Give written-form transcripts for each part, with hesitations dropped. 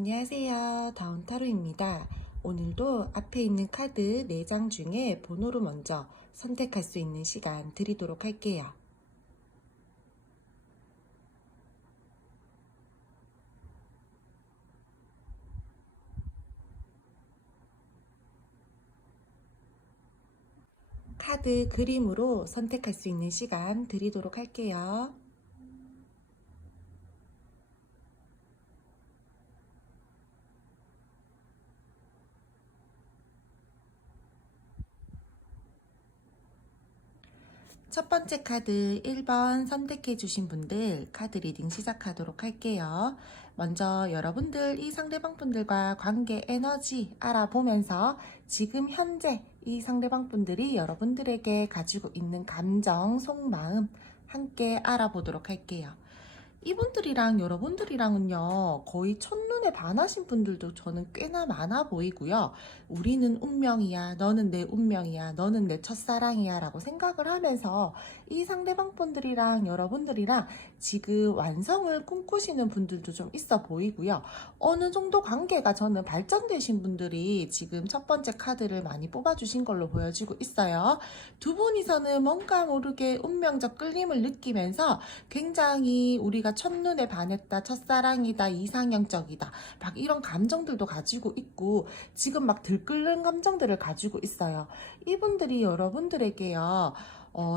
안녕하세요. 다운타로입니다. 오늘도 앞에 있는 카드 4장 중에 번호를 먼저 선택할 수 있는 시간 드리도록 할게요. 카드 그림으로 선택할 수 있는 시간 드리도록 할게요. 첫 번째 카드 1번 선택해 주신 분들 카드 리딩 시작하도록 할게요. 먼저 여러분들 이 상대방 분들과 관계 에너지 알아보면서 지금 현재 이 상대방 분들이 여러분들에게 가지고 있는 감정, 속마음 함께 알아보도록 할게요. 이분들이랑 여러분들이랑은요, 거의 첫눈에 반하신 분들도 저는 꽤나 많아 보이고요. 우리는 운명이야, 너는 내 운명이야, 너는 내 첫사랑이야 라고 생각을 하면서 이 상대방 분들이랑 여러분들이랑 지금 완성을 꿈꾸시는 분들도 좀 있어 보이고요. 어느 정도 관계가 저는 발전되신 분들이 지금 첫 번째 카드를 많이 뽑아주신 걸로 보여지고 있어요. 두 분이서는 뭔가 모르게 운명적 끌림을 느끼면서 굉장히 우리가 첫눈에 반했다, 첫사랑이다, 이상형적이다 막 이런 감정들도 가지고 있고 지금 막 들끓는 감정들을 가지고 있어요. 이분들이 여러분들에게요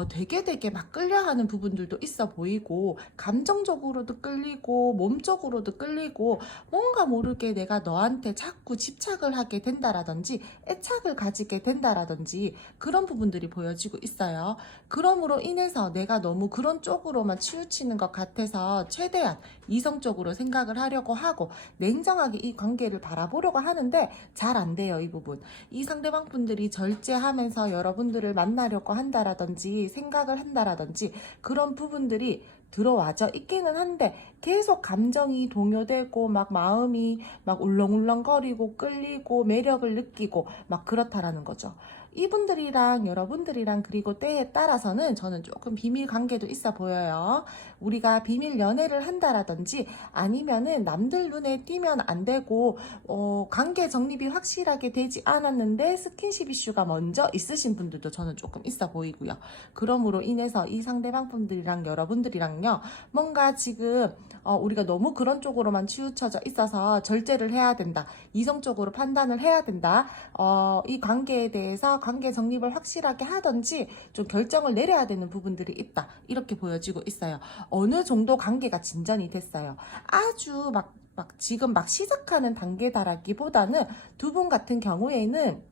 되게 막 끌려하는 부분들도 있어 보이고 감정적으로도 끌리고 몸적으로도 끌리고 뭔가 모르게 내가 너한테 자꾸 집착을 하게 된다라든지 애착을 가지게 된다라든지 그런 부분들이 보여지고 있어요. 그럼으로 인해서 내가 너무 그런 쪽으로만 치우치는 것 같아서 최대한 이성적으로 생각을 하려고 하고 냉정하게 이 관계를 바라보려고 하는데 잘 안 돼요. 이 부분. 이 상대방 분들이 절제하면서 여러분들을 만나려고 한다라든지 생각을 한다라든지 그런 부분들이 들어와져 있기는 한데 계속 감정이 동요되고 막 마음이 막 울렁울렁거리고 끌리고 매력을 느끼고 막 그렇다라는 거죠. 이분들이랑 여러분들이랑 그리고 때에 따라서는 저는 조금 비밀 관계도 있어 보여요. 우리가 비밀 연애를 한다라든지 아니면은 남들 눈에 띄면 안 되고 관계 정립이 확실하게 되지 않았는데 스킨십 이슈가 먼저 있으신 분들도 저는 조금 있어 보이고요. 그러므로 인해서 이 상대방 분들이랑 여러분들이랑요 뭔가 지금 우리가 너무 그런 쪽으로만 치우쳐져 있어서 절제를 해야 된다. 이성적으로 판단을 해야 된다. 이 관계에 대해서 관계 정립을 확실하게 하든지 좀 결정을 내려야 되는 부분들이 있다. 이렇게 보여지고 있어요. 어느 정도 관계가 진전이 됐어요. 아주 막 지금 막 시작하는 단계다라기보다는 두 분 같은 경우에는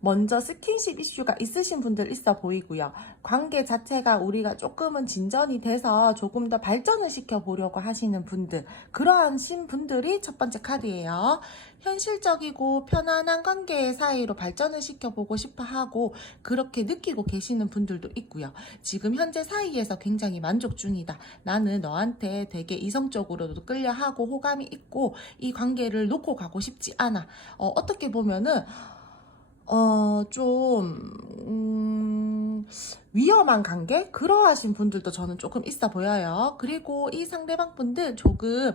먼저 스킨십 이슈가 있으신 분들 있어 보이고요. 관계 자체가 우리가 조금은 진전이 돼서 조금 더 발전을 시켜보려고 하시는 분들, 그러하신 분들이 첫 번째 카드예요. 현실적이고 편안한 관계 사이로 발전을 시켜보고 싶어 하고 그렇게 느끼고 계시는 분들도 있고요. 지금 현재 사이에서 굉장히 만족 중이다. 나는 너한테 되게 이성적으로도 끌려하고 호감이 있고 이 관계를 놓고 가고 싶지 않아. 어떻게 보면은 위험한 관계? 그러하신 분들도 저는 조금 있어 보여요. 그리고 이 상대방 분들 조금,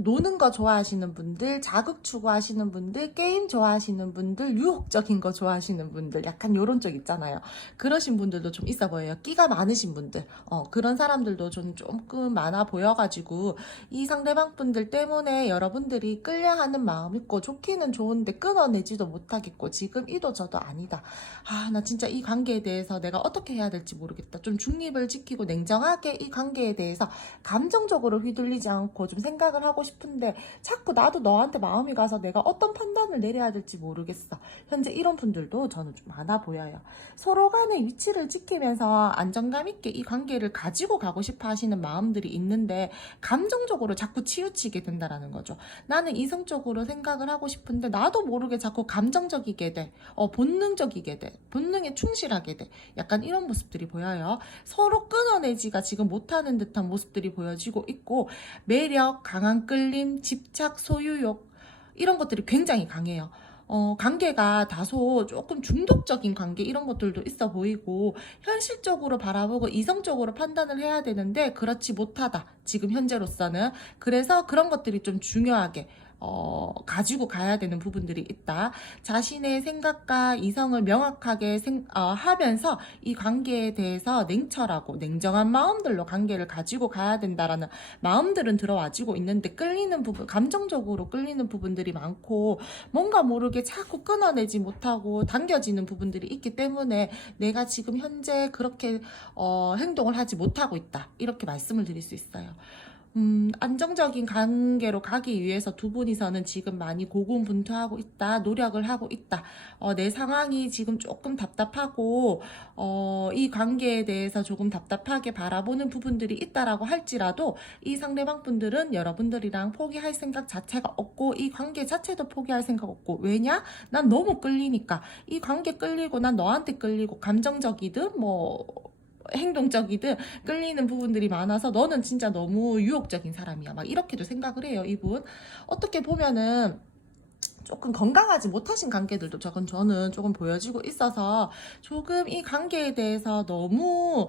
노는 거 좋아하시는 분들, 자극 추구하시는 분들, 게임 좋아하시는 분들, 유혹적인 거 좋아하시는 분들, 약간 요런 쪽 있잖아요. 그러신 분들도 좀 있어 보여요. 끼가 많으신 분들. 그런 사람들도 좀 조금 많아 보여가지고, 이 상대방 분들 때문에 여러분들이 끌려하는 마음 있고, 좋기는 좋은데 끊어내지도 못하겠고, 지금 이도 저도 아니다. 나 진짜 이 관계에 대해서 내가 어떻게 해야 될지 모르겠다. 좀 중립을 지키고 냉정하게 이 관계에 대해서 감정적으로 휘둘리지 않고 좀 생각을 하고 싶은데 자꾸 나도 너한테 마음이 가서 내가 어떤 판단을 내려야 될지 모르겠어. 현재 이런 분들도 저는 좀 많아 보여요. 서로 간의 위치를 지키면서 안정감 있게 이 관계를 가지고 가고 싶어 하시는 마음들이 있는데 감정적으로 자꾸 치우치게 된다라는 거죠. 나는 이성적으로 생각을 하고 싶은데 나도 모르게 자꾸 감정적이게 돼. 본능적이게 돼. 본능에 충실하게 돼. 약간 이런 모습들이 보여요. 서로 끊어내지가 지금 못하는 듯한 모습들이 보여지고 있고 매력, 강한 끌림, 집착, 소유욕 이런 것들이 굉장히 강해요. 관계가 다소 조금 중독적인 관계 이런 것들도 있어 보이고 현실적으로 바라보고 이성적으로 판단을 해야 되는데 그렇지 못하다. 지금 현재로서는. 그래서 그런 것들이 좀 중요하게 가지고 가야 되는 부분들이 있다. 자신의 생각과 이성을 명확하게 하면서 이 관계에 대해서 냉철하고 냉정한 마음들로 관계를 가지고 가야 된다라는 마음들은 들어와지고 있는데 끌리는 부분, 감정적으로 끌리는 부분들이 많고 뭔가 모르게 자꾸 끊어내지 못하고 당겨지는 부분들이 있기 때문에 내가 지금 현재 그렇게 행동을 하지 못하고 있다. 이렇게 말씀을 드릴 수 있어요. 안정적인 관계로 가기 위해서 두 분이서는 지금 많이 고군분투하고 있다, 노력을 하고 있다. 내 상황이 지금 조금 답답하고, 이 관계에 대해서 조금 답답하게 바라보는 부분들이 있다라고 할지라도, 이 상대방 분들은 여러분들이랑 포기할 생각 자체가 없고, 이 관계 자체도 포기할 생각 없고, 왜냐? 난 너무 끌리니까. 이 관계 끌리고, 난 너한테 끌리고, 감정적이든, 행동적이든 끌리는 부분들이 많아서 너는 진짜 너무 유혹적인 사람이야. 막 이렇게도 생각을 해요, 이분. 어떻게 보면은 조금 건강하지 못하신 관계들도 저는 조금 보여지고 있어서 조금 이 관계에 대해서 너무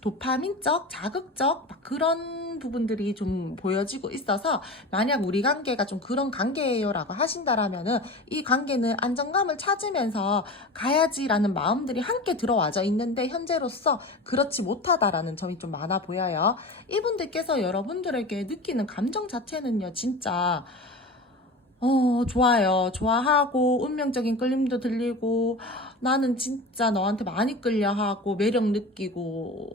도파민적, 자극적 막 그런 부분들이 좀 보여지고 있어서 만약 우리 관계가 좀 그런 관계예요 라고 하신다라면은 이 관계는 안정감을 찾으면서 가야지라는 마음들이 함께 들어와져 있는데 현재로서 그렇지 못하다라는 점이 좀 많아 보여요. 이분들께서 여러분들에게 느끼는 감정 자체는요, 진짜 좋아요. 좋아하고, 운명적인 끌림도 들리고, 나는 진짜 너한테 많이 끌려하고, 매력 느끼고,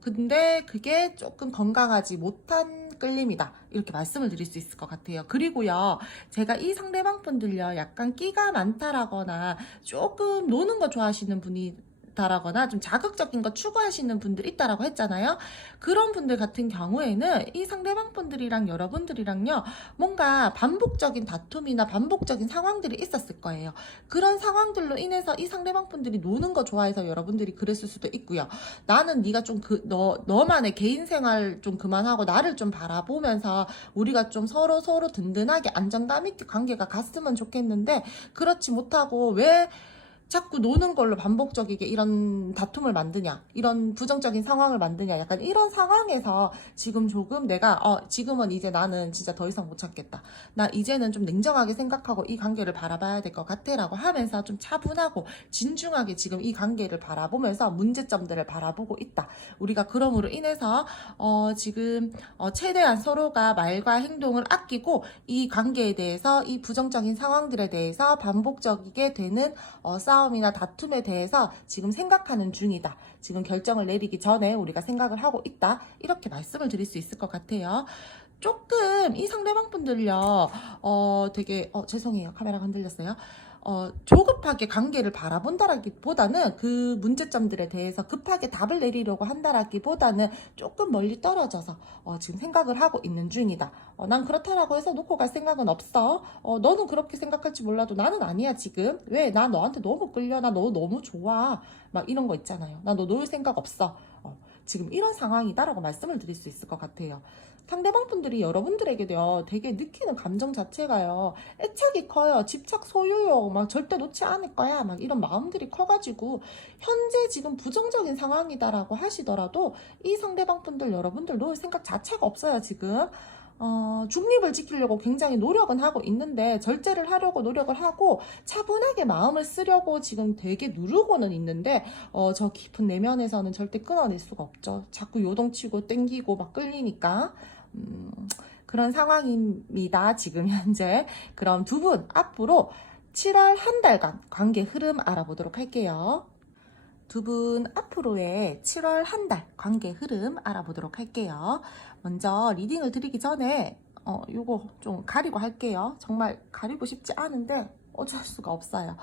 근데 그게 조금 건강하지 못한 끌림이다. 이렇게 말씀을 드릴 수 있을 것 같아요. 그리고요, 제가 이 상대방 분들요, 약간 끼가 많다라거나, 조금 노는 거 좋아하시는 분이 다라거나 좀 자극적인 거 추구하시는 분들 있다라고 했잖아요. 그런 분들 같은 경우에는 이 상대방 분들이랑 여러분들이랑요 뭔가 반복적인 다툼이나 반복적인 상황들이 있었을 거예요. 그런 상황들로 인해서 이 상대방 분들이 노는 거 좋아해서 여러분들이 그랬을 수도 있고요. 나는 네가 좀 너만의 개인 생활 좀 그만하고 나를 좀 바라보면서 우리가 좀 서로 든든하게 안정감 있게 관계가 갔으면 좋겠는데 그렇지 못하고 왜 자꾸 노는 걸로 반복적이게 이런 다툼을 만드냐, 이런 부정적인 상황을 만드냐, 약간 이런 상황에서 지금 조금 내가 지금은 이제 나는 진짜 더 이상 못 참겠다. 나 이제는 좀 냉정하게 생각하고 이 관계를 바라봐야 될 것 같아 라고 하면서 좀 차분하고 진중하게 지금 이 관계를 바라보면서 문제점들을 바라보고 있다. 우리가 그럼으로 인해서 지금 최대한 서로가 말과 행동을 아끼고 이 관계에 대해서 이 부정적인 상황들에 대해서 반복적이게 되는 싸움이나 다툼에 대해서 지금 생각하는 중이다. 지금 결정을 내리기 전에 우리가 생각을 하고 있다. 이렇게 말씀을 드릴 수 있을 것 같아요. 조금 이 상대방 분들요, 되게, 죄송해요. 카메라가 흔들렸어요. 조급하게 관계를 바라본다라기보다는 그 문제점들에 대해서 급하게 답을 내리려고 한다라기보다는 조금 멀리 떨어져서 지금 생각을 하고 있는 중이다. 난 그렇다라고 해서 놓고 갈 생각은 없어. 너는 그렇게 생각할지 몰라도 나는 아니야 지금. 왜? 나 너한테 너무 끌려. 나 너 너무 좋아. 막 이런 거 있잖아요. 나 너 놓을 생각 없어. 지금 이런 상황이다라고 말씀을 드릴 수 있을 것 같아요. 상대방 분들이 여러분들에게도요, 되게 느끼는 감정 자체가요, 애착이 커요. 집착 소유요. 막 절대 놓지 않을 거야. 막 이런 마음들이 커가지고, 현재 지금 부정적인 상황이다라고 하시더라도, 이 상대방 분들, 여러분들 놓을 생각 자체가 없어요, 지금. 중립을 지키려고 굉장히 노력은 하고 있는데 절제를 하려고 노력을 하고 차분하게 마음을 쓰려고 지금 되게 누르고는 있는데 저 깊은 내면에서는 절대 끊어낼 수가 없죠. 자꾸 요동치고 땡기고 막 끌리니까 그런 상황입니다. 지금 현재. 그럼 두 분 앞으로 7월 한 달간 관계 흐름 알아보도록 할게요. 두 분 앞으로의 7월 한 달 관계 흐름 알아보도록 할게요. 먼저 리딩을 드리기 전에 요거 좀 가리고 할게요. 정말 가리고 싶지 않은데 어쩔 수가 없어요.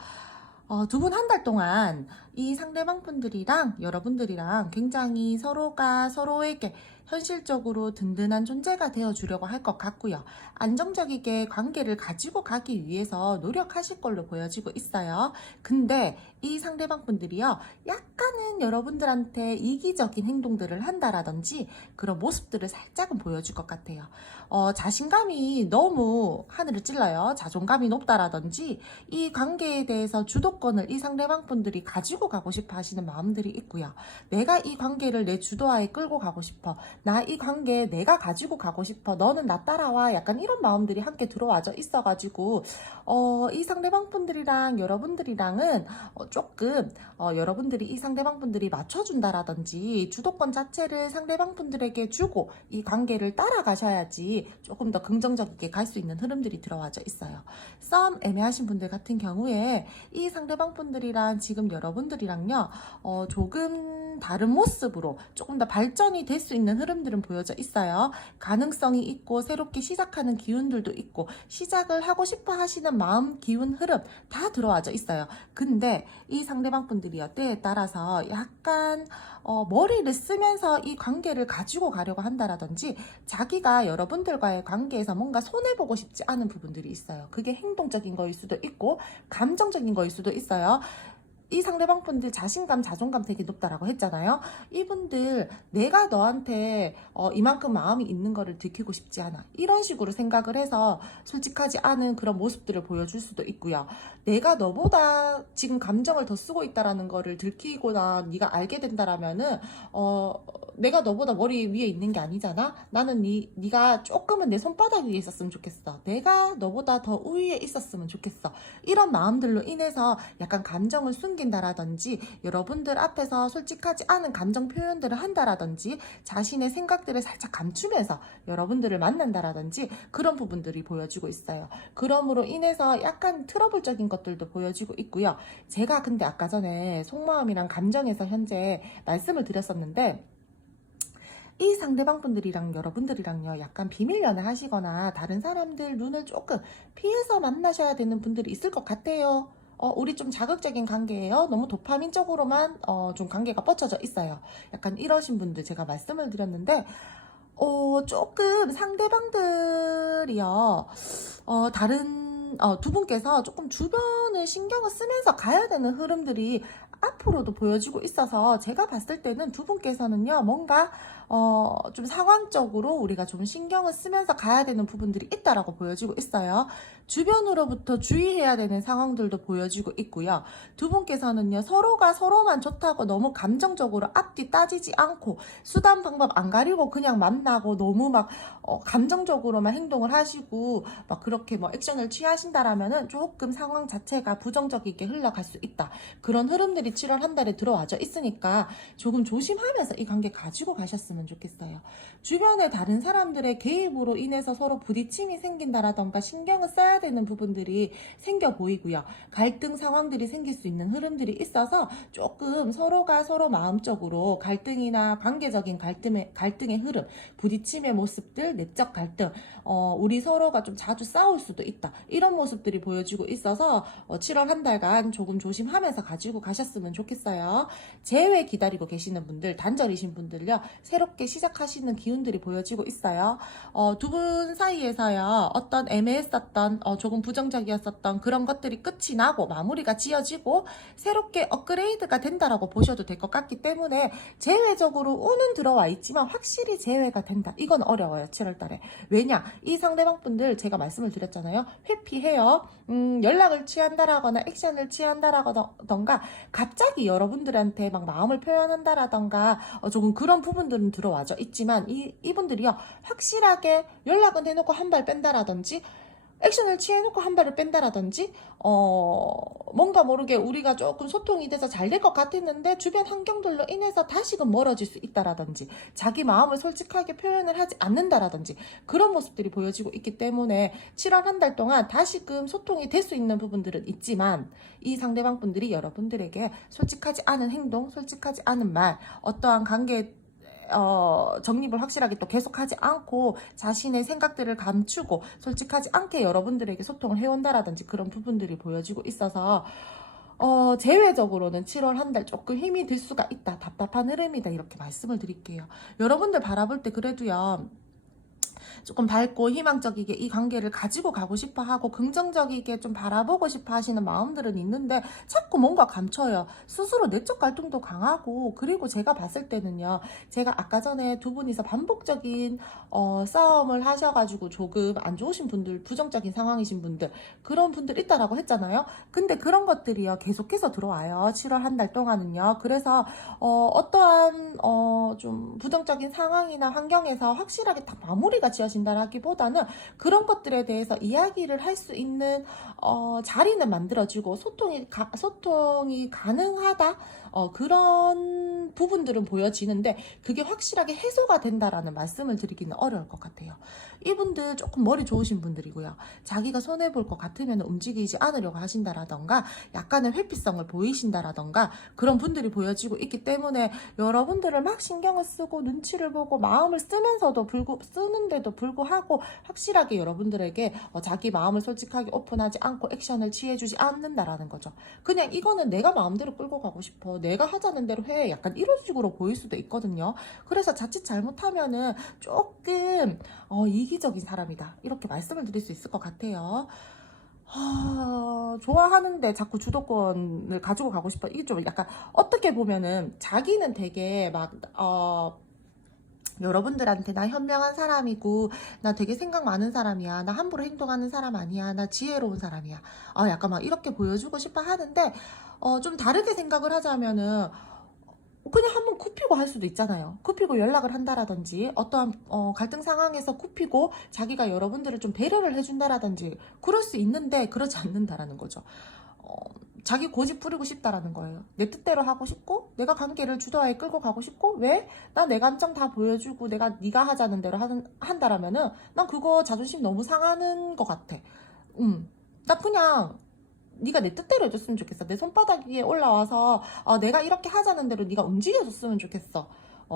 두 분 한 달 동안 이 상대방 분들이랑 여러분들이랑 굉장히 서로가 서로에게 현실적으로 든든한 존재가 되어주려고 할 것 같고요. 안정적이게 관계를 가지고 가기 위해서 노력하실 걸로 보여지고 있어요. 근데 이 상대방 분들이요, 약간은 여러분들한테 이기적인 행동들을 한다라든지 그런 모습들을 살짝은 보여줄 것 같아요. 자신감이 너무 하늘을 찔러요. 자존감이 높다라든지 이 관계에 대해서 주도권을 이 상대방 분들이 가지고 가고 싶어 하시는 마음들이 있고요. 내가 이 관계를 내 주도하에 끌고 가고 싶어. 나 이 관계 내가 가지고 가고 싶어. 너는 나 따라와. 약간 이런 마음들이 함께 들어와져 있어가지고 이 상대방 분들이랑 여러분들이랑은 조금 여러분들이 이 상대방 분들이 맞춰준다라든지 주도권 자체를 상대방 분들에게 주고 이 관계를 따라가셔야지 조금 더 긍정적이게 갈 수 있는 흐름들이 들어와져 있어요. 썸 애매하신 분들 같은 경우에 이 상대방 분들이랑 지금 여러분들이랑요 조금 다른 모습으로 조금 더 발전이 될 수 있는 흐름들은 보여져 있어요. 가능성이 있고 새롭게 시작하는 기운들도 있고 시작을 하고 싶어 하시는 마음 기운 흐름 다 들어와져 있어요. 근데 이 상대방 분들이요 때에 따라서 약간 머리를 쓰면서 이 관계를 가지고 가려고 한다라든지 자기가 여러분들과의 관계에서 뭔가 손해보고 싶지 않은 부분들이 있어요. 그게 행동적인 거일 수도 있고 감정적인 거일 수도 있어요. 이 상대방 분들 자신감, 자존감 되게 높다라고 했잖아요. 이분들 내가 너한테 이만큼 마음이 있는 거를 들키고 싶지 않아. 이런 식으로 생각을 해서 솔직하지 않은 그런 모습들을 보여줄 수도 있고요. 내가 너보다 지금 감정을 더 쓰고 있다라는 거를 들키거나 네가 알게 된다라면은 내가 너보다 머리 위에 있는 게 아니잖아. 나는 네가 조금은 내 손바닥 위에 있었으면 좋겠어. 내가 너보다 더 우위에 있었으면 좋겠어. 이런 마음들로 인해서 약간 감정을 숨긴다라든지 여러분들 앞에서 솔직하지 않은 감정 표현들을 한다라든지 자신의 생각들을 살짝 감추면서 여러분들을 만난다라든지 그런 부분들이 보여지고 있어요. 그럼으로 인해서 약간 트러블적인 것들도 보여지고 있고요. 제가 근데 아까 전에 속마음이랑 감정에서 현재 말씀을 드렸었는데 이 상대방 분들이랑 여러분들이랑요 약간 비밀 연애 하시거나 다른 사람들 눈을 조금 피해서 만나셔야 되는 분들이 있을 것 같아요. 우리 좀 자극적인 관계예요. 너무 도파민적으로만 좀 관계가 뻗쳐져 있어요. 약간 이러신 분들 제가 말씀을 드렸는데 조금 상대방들이요 다른 두 분께서 조금 주변을 신경을 쓰면서 가야 되는 흐름들이 앞으로도 보여지고 있어서 제가 봤을 때는 두 분께서는요 뭔가 좀 상황적으로 우리가 좀 신경을 쓰면서 가야 되는 부분들이 있다라고 보여지고 있어요. 주변으로부터 주의해야 되는 상황들도 보여지고 있고요. 두 분께서는요 서로가 서로만 좋다고 너무 감정적으로 앞뒤 따지지 않고 수단 방법 안 가리고 그냥 만나고 너무 막 감정적으로만 행동을 하시고 막 그렇게 뭐 액션을 취하신다라면은 조금 상황 자체가 부정적이게 흘러갈 수 있다. 그런 흐름들이 7월 한 달에 들어와져 있으니까 조금 조심하면서 이 관계 가지고 가셨으면 좋겠어요. 주변에 다른 사람들의 개입으로 인해서 서로 부딪힘이 생긴다라던가 신경을 써야 되는 부분들이 생겨 보이고요. 갈등 상황들이 생길 수 있는 흐름들이 있어서 조금 서로가 서로 마음적으로 갈등이나 관계적인 갈등의 흐름, 부딪힘의 모습들, 내적 갈등, 우리 서로가 좀 자주 싸울 수도 있다. 이런 모습들이 보여지고 있어서 7월 한 달간 조금 조심하면서 가지고 가셨으면 좋겠어요. 재회 기다리고 계시는 분들, 단절이신 분들요. 새롭게 시작하시는 기운들이 보여지고 있어요. 두 분 사이에서요. 어떤 애매했었던 조금 부정적이었었던 그런 것들이 끝이 나고 마무리가 지어지고 새롭게 업그레이드가 된다라고 보셔도 될 것 같기 때문에 재회적으로 운은 들어와 있지만 확실히 재회가 된다. 이건 어려워요. 7월 달에. 왜냐? 이 상대방 분들 제가 말씀을 드렸잖아요. 회피해요. 연락을 취한다라거나 액션을 취한다라던가 갑자기 여러분들한테 막 마음을 표현한다라던가 조금 그런 부분들은 들어와져 있지만 이분들이요 확실하게 연락은 해놓고 한 발 뺀다라든지 액션을 취해놓고 한 발을 뺀다라든지 뭔가 모르게 우리가 조금 소통이 돼서 잘 될 것 같았는데 주변 환경들로 인해서 다시금 멀어질 수 있다라든지 자기 마음을 솔직하게 표현을 하지 않는다라든지 그런 모습들이 보여지고 있기 때문에 7월 한 달 동안 다시금 소통이 될 수 있는 부분들은 있지만 이 상대방 분들이 여러분들에게 솔직하지 않은 행동, 솔직하지 않은 말, 어떠한 관계 정립을 확실하게 또 계속하지 않고 자신의 생각들을 감추고 솔직하지 않게 여러분들에게 소통을 해온다라든지 그런 부분들이 보여지고 있어서 제외적으로는 7월 한 달 조금 힘이 들 수가 있다. 답답한 흐름이다. 이렇게 말씀을 드릴게요. 여러분들 바라볼 때 그래도요. 조금 밝고 희망적이게 이 관계를 가지고 가고 싶어 하고 긍정적이게 좀 바라보고 싶어 하시는 마음들은 있는데 자꾸 뭔가 감춰요. 스스로 내적 갈등도 강하고, 그리고 제가 봤을 때는요. 제가 아까 전에 두 분이서 반복적인 싸움을 하셔가지고 조금 안 좋으신 분들, 부정적인 상황이신 분들, 그런 분들 있다라고 했잖아요. 근데 그런 것들이요. 계속해서 들어와요. 7월 한 달 동안은요. 그래서 어떠한 좀 부정적인 상황이나 환경에서 확실하게 딱 마무리가 지어진다라기보다는 그런 것들에 대해서 이야기를 할 수 있는 자리는 만들어지고 소통이 가능하다. 그런 부분들은 보여지는데 그게 확실하게 해소가 된다라는 말씀을 드리기는 어려울 것 같아요. 이분들 조금 머리 좋으신 분들이고요. 자기가 손해볼 것 같으면 움직이지 않으려고 하신다라던가 약간의 회피성을 보이신다라던가 그런 분들이 보여지고 있기 때문에 여러분들을 막 신경을 쓰고 눈치를 보고 마음을 쓰는데도 불구하고 확실하게 여러분들에게 자기 마음을 솔직하게 오픈하지 않고 액션을 취해주지 않는다라는 거죠. 그냥 이거는 내가 마음대로 끌고 가고 싶어, 내가 하자는 대로 해, 약간 이런 식으로 보일 수도 있거든요. 그래서 자칫 잘못하면은 조금 이기적인 사람이다 이렇게 말씀을 드릴 수 있을 것 같아요. 좋아하는데 자꾸 주도권을 가지고 가고 싶어. 이게 좀 약간 어떻게 보면은 자기는 되게 막 여러분들한테 나 현명한 사람이고 나 되게 생각 많은 사람이야, 나 함부로 행동하는 사람 아니야, 나 지혜로운 사람이야, 약간 막 이렇게 보여주고 싶어 하는데 좀 다르게 생각을 하자면은 그냥 한번 굽히고 할 수도 있잖아요. 굽히고 연락을 한다라든지 어떠한 갈등 상황에서 굽히고 자기가 여러분들을 좀 배려를 해준다라든지 그럴 수 있는데 그렇지 않는다라는 거죠. 자기 고집 부리고 싶다라는 거예요. 내 뜻대로 하고 싶고 내가 관계를 주도하에 끌고 가고 싶고, 왜? 나 내 감정 다 보여주고 내가 네가 하자는 대로 한다라면은 난 그거 자존심 너무 상하는 것 같아. 나 그냥 네가 내 뜻대로 해줬으면 좋겠어. 내 손바닥 위에 올라와서 내가 이렇게 하자는 대로 네가 움직여줬으면 좋겠어.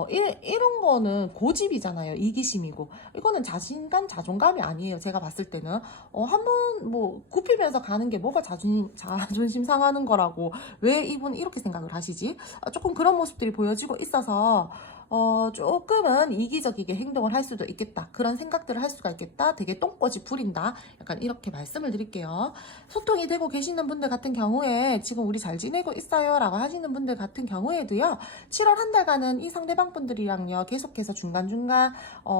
이런 거는 고집이잖아요. 이기심이고. 이거는 자신감, 자존감이 아니에요. 제가 봤을 때는. 한번 뭐 굽히면서 가는 게 뭐가 자존심 상하는 거라고. 왜 이분 이렇게 생각을 하시지? 조금 그런 모습들이 보여지고 있어서 조금은 이기적이게 행동을 할 수도 있겠다. 그런 생각들을 할 수가 있겠다. 되게 똥꼬지 부린다. 약간 이렇게 말씀을 드릴게요. 소통이 되고 계시는 분들 같은 경우에 지금 우리 잘 지내고 있어요 라고 하시는 분들 같은 경우에도요. 7월 한 달간은 이 상대방 분들이랑요. 계속해서 중간중간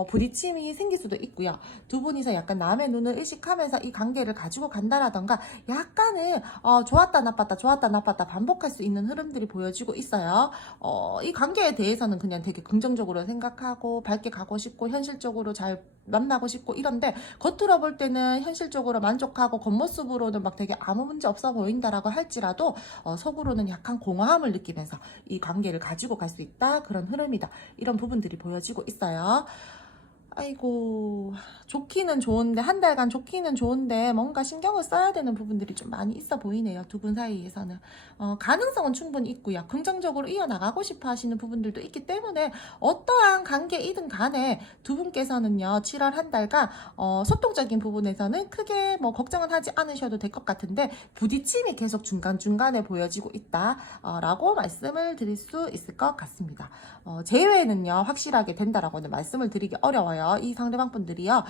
부딪힘이 생길 수도 있고요. 두 분이서 약간 남의 눈을 의식하면서 이 관계를 가지고 간다라던가 약간은 좋았다 나빴다 좋았다 나빴다 반복할 수 있는 흐름들이 보여지고 있어요. 이 관계에 대해서는 그냥 되게 긍정적으로 생각하고 밝게 가고 싶고 현실적으로 잘 만나고 싶고 이런데 겉으로 볼 때는 현실적으로 만족하고 겉모습으로는 막 되게 아무 문제 없어 보인다라고 할지라도 속으로는 약간 공허함을 느끼면서 이 관계를 가지고 갈 수 있다. 그런 흐름이다. 이런 부분들이 보여지고 있어요. 아이고, 좋기는 좋은데, 한 달간 좋기는 좋은데, 뭔가 신경을 써야 되는 부분들이 좀 많이 있어 보이네요. 두 분 사이에서는. 가능성은 충분히 있고요. 긍정적으로 이어나가고 싶어 하시는 부분들도 있기 때문에, 어떠한 관계이든 간에 두 분께서는요, 7월 한 달간, 소통적인 부분에서는 크게 뭐 걱정은 하지 않으셔도 될 것 같은데, 부딪힘이 계속 중간중간에 보여지고 있다. 라고 말씀을 드릴 수 있을 것 같습니다. 제외는요, 확실하게 된다라고는 말씀을 드리기 어려워요. 이 상대방 분들이요.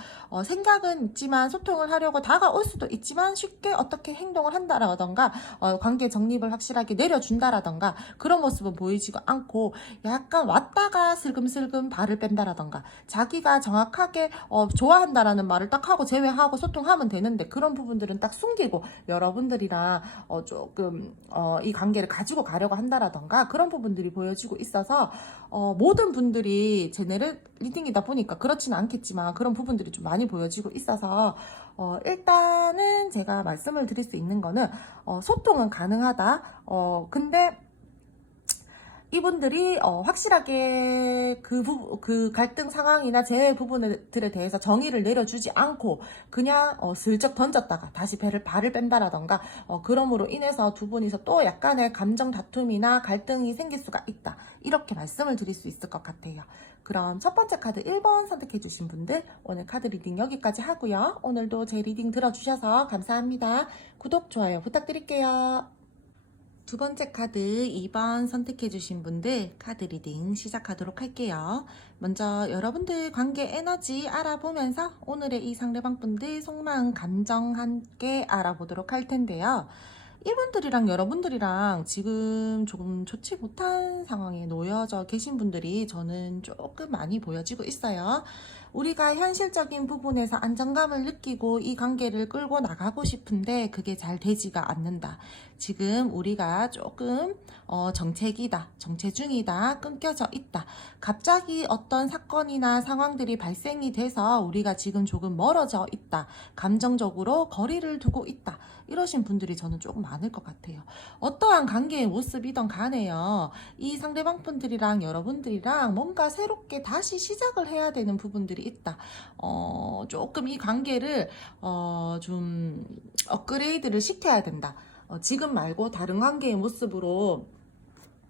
생각은 있지만 소통을 하려고 다가올 수도 있지만 쉽게 어떻게 행동을 한다라던가 관계 정립을 확실하게 내려준다라던가 그런 모습은 보이지가 않고 약간 왔다가 슬금슬금 발을 뺀다라던가 자기가 정확하게 좋아한다라는 말을 딱 하고 제외하고 소통하면 되는데 그런 부분들은 딱 숨기고 여러분들이랑 조금 이 관계를 가지고 가려고 한다라던가 그런 부분들이 보여지고 있어서 모든 분들이 제네럴 리딩이다 보니까 그렇지는 않겠지만 그런 부분들이 좀 많이 보여지고 있어서 일단은 제가 말씀을 드릴 수 있는 거는 소통은 가능하다. 근데 이분들이 확실하게 그 갈등 상황이나 재해 부분들에 대해서 정의를 내려주지 않고 그냥 슬쩍 던졌다가 다시 발을 뺀다라던가 그럼으로 인해서 두 분이서 또 약간의 감정 다툼이나 갈등이 생길 수가 있다. 이렇게 말씀을 드릴 수 있을 것 같아요. 그럼 첫 번째 카드 1번 선택해주신 분들 오늘 카드 리딩 여기까지 하고요. 오늘도 제 리딩 들어주셔서 감사합니다. 구독, 좋아요 부탁드릴게요. 두 번째 카드 2번 선택해주신 분들 카드 리딩 시작하도록 할게요. 먼저 여러분들 관계 에너지 알아보면서 오늘의 이 상대방 분들 속마음 감정 함께 알아보도록 할 텐데요. 이분들이랑 여러분들이랑 지금 조금 좋지 못한 상황에 놓여져 계신 분들이 저는 조금 많이 보여지고 있어요. 우리가 현실적인 부분에서 안정감을 느끼고 이 관계를 끌고 나가고 싶은데 그게 잘 되지가 않는다. 지금 우리가 조금 정체기다, 정체 중이다, 끊겨져 있다. 갑자기 어떤 사건이나 상황들이 발생이 돼서 우리가 지금 조금 멀어져 있다. 감정적으로 거리를 두고 있다. 이러신 분들이 저는 조금 많을 것 같아요. 어떠한 관계의 모습이든 간에요. 이 상대방 분들이랑 여러분들이랑 뭔가 새롭게 다시 시작을 해야 되는 부분들이 있다. 조금 이 관계를 좀 업그레이드를 시켜야 된다. 지금 말고 다른 관계의 모습으로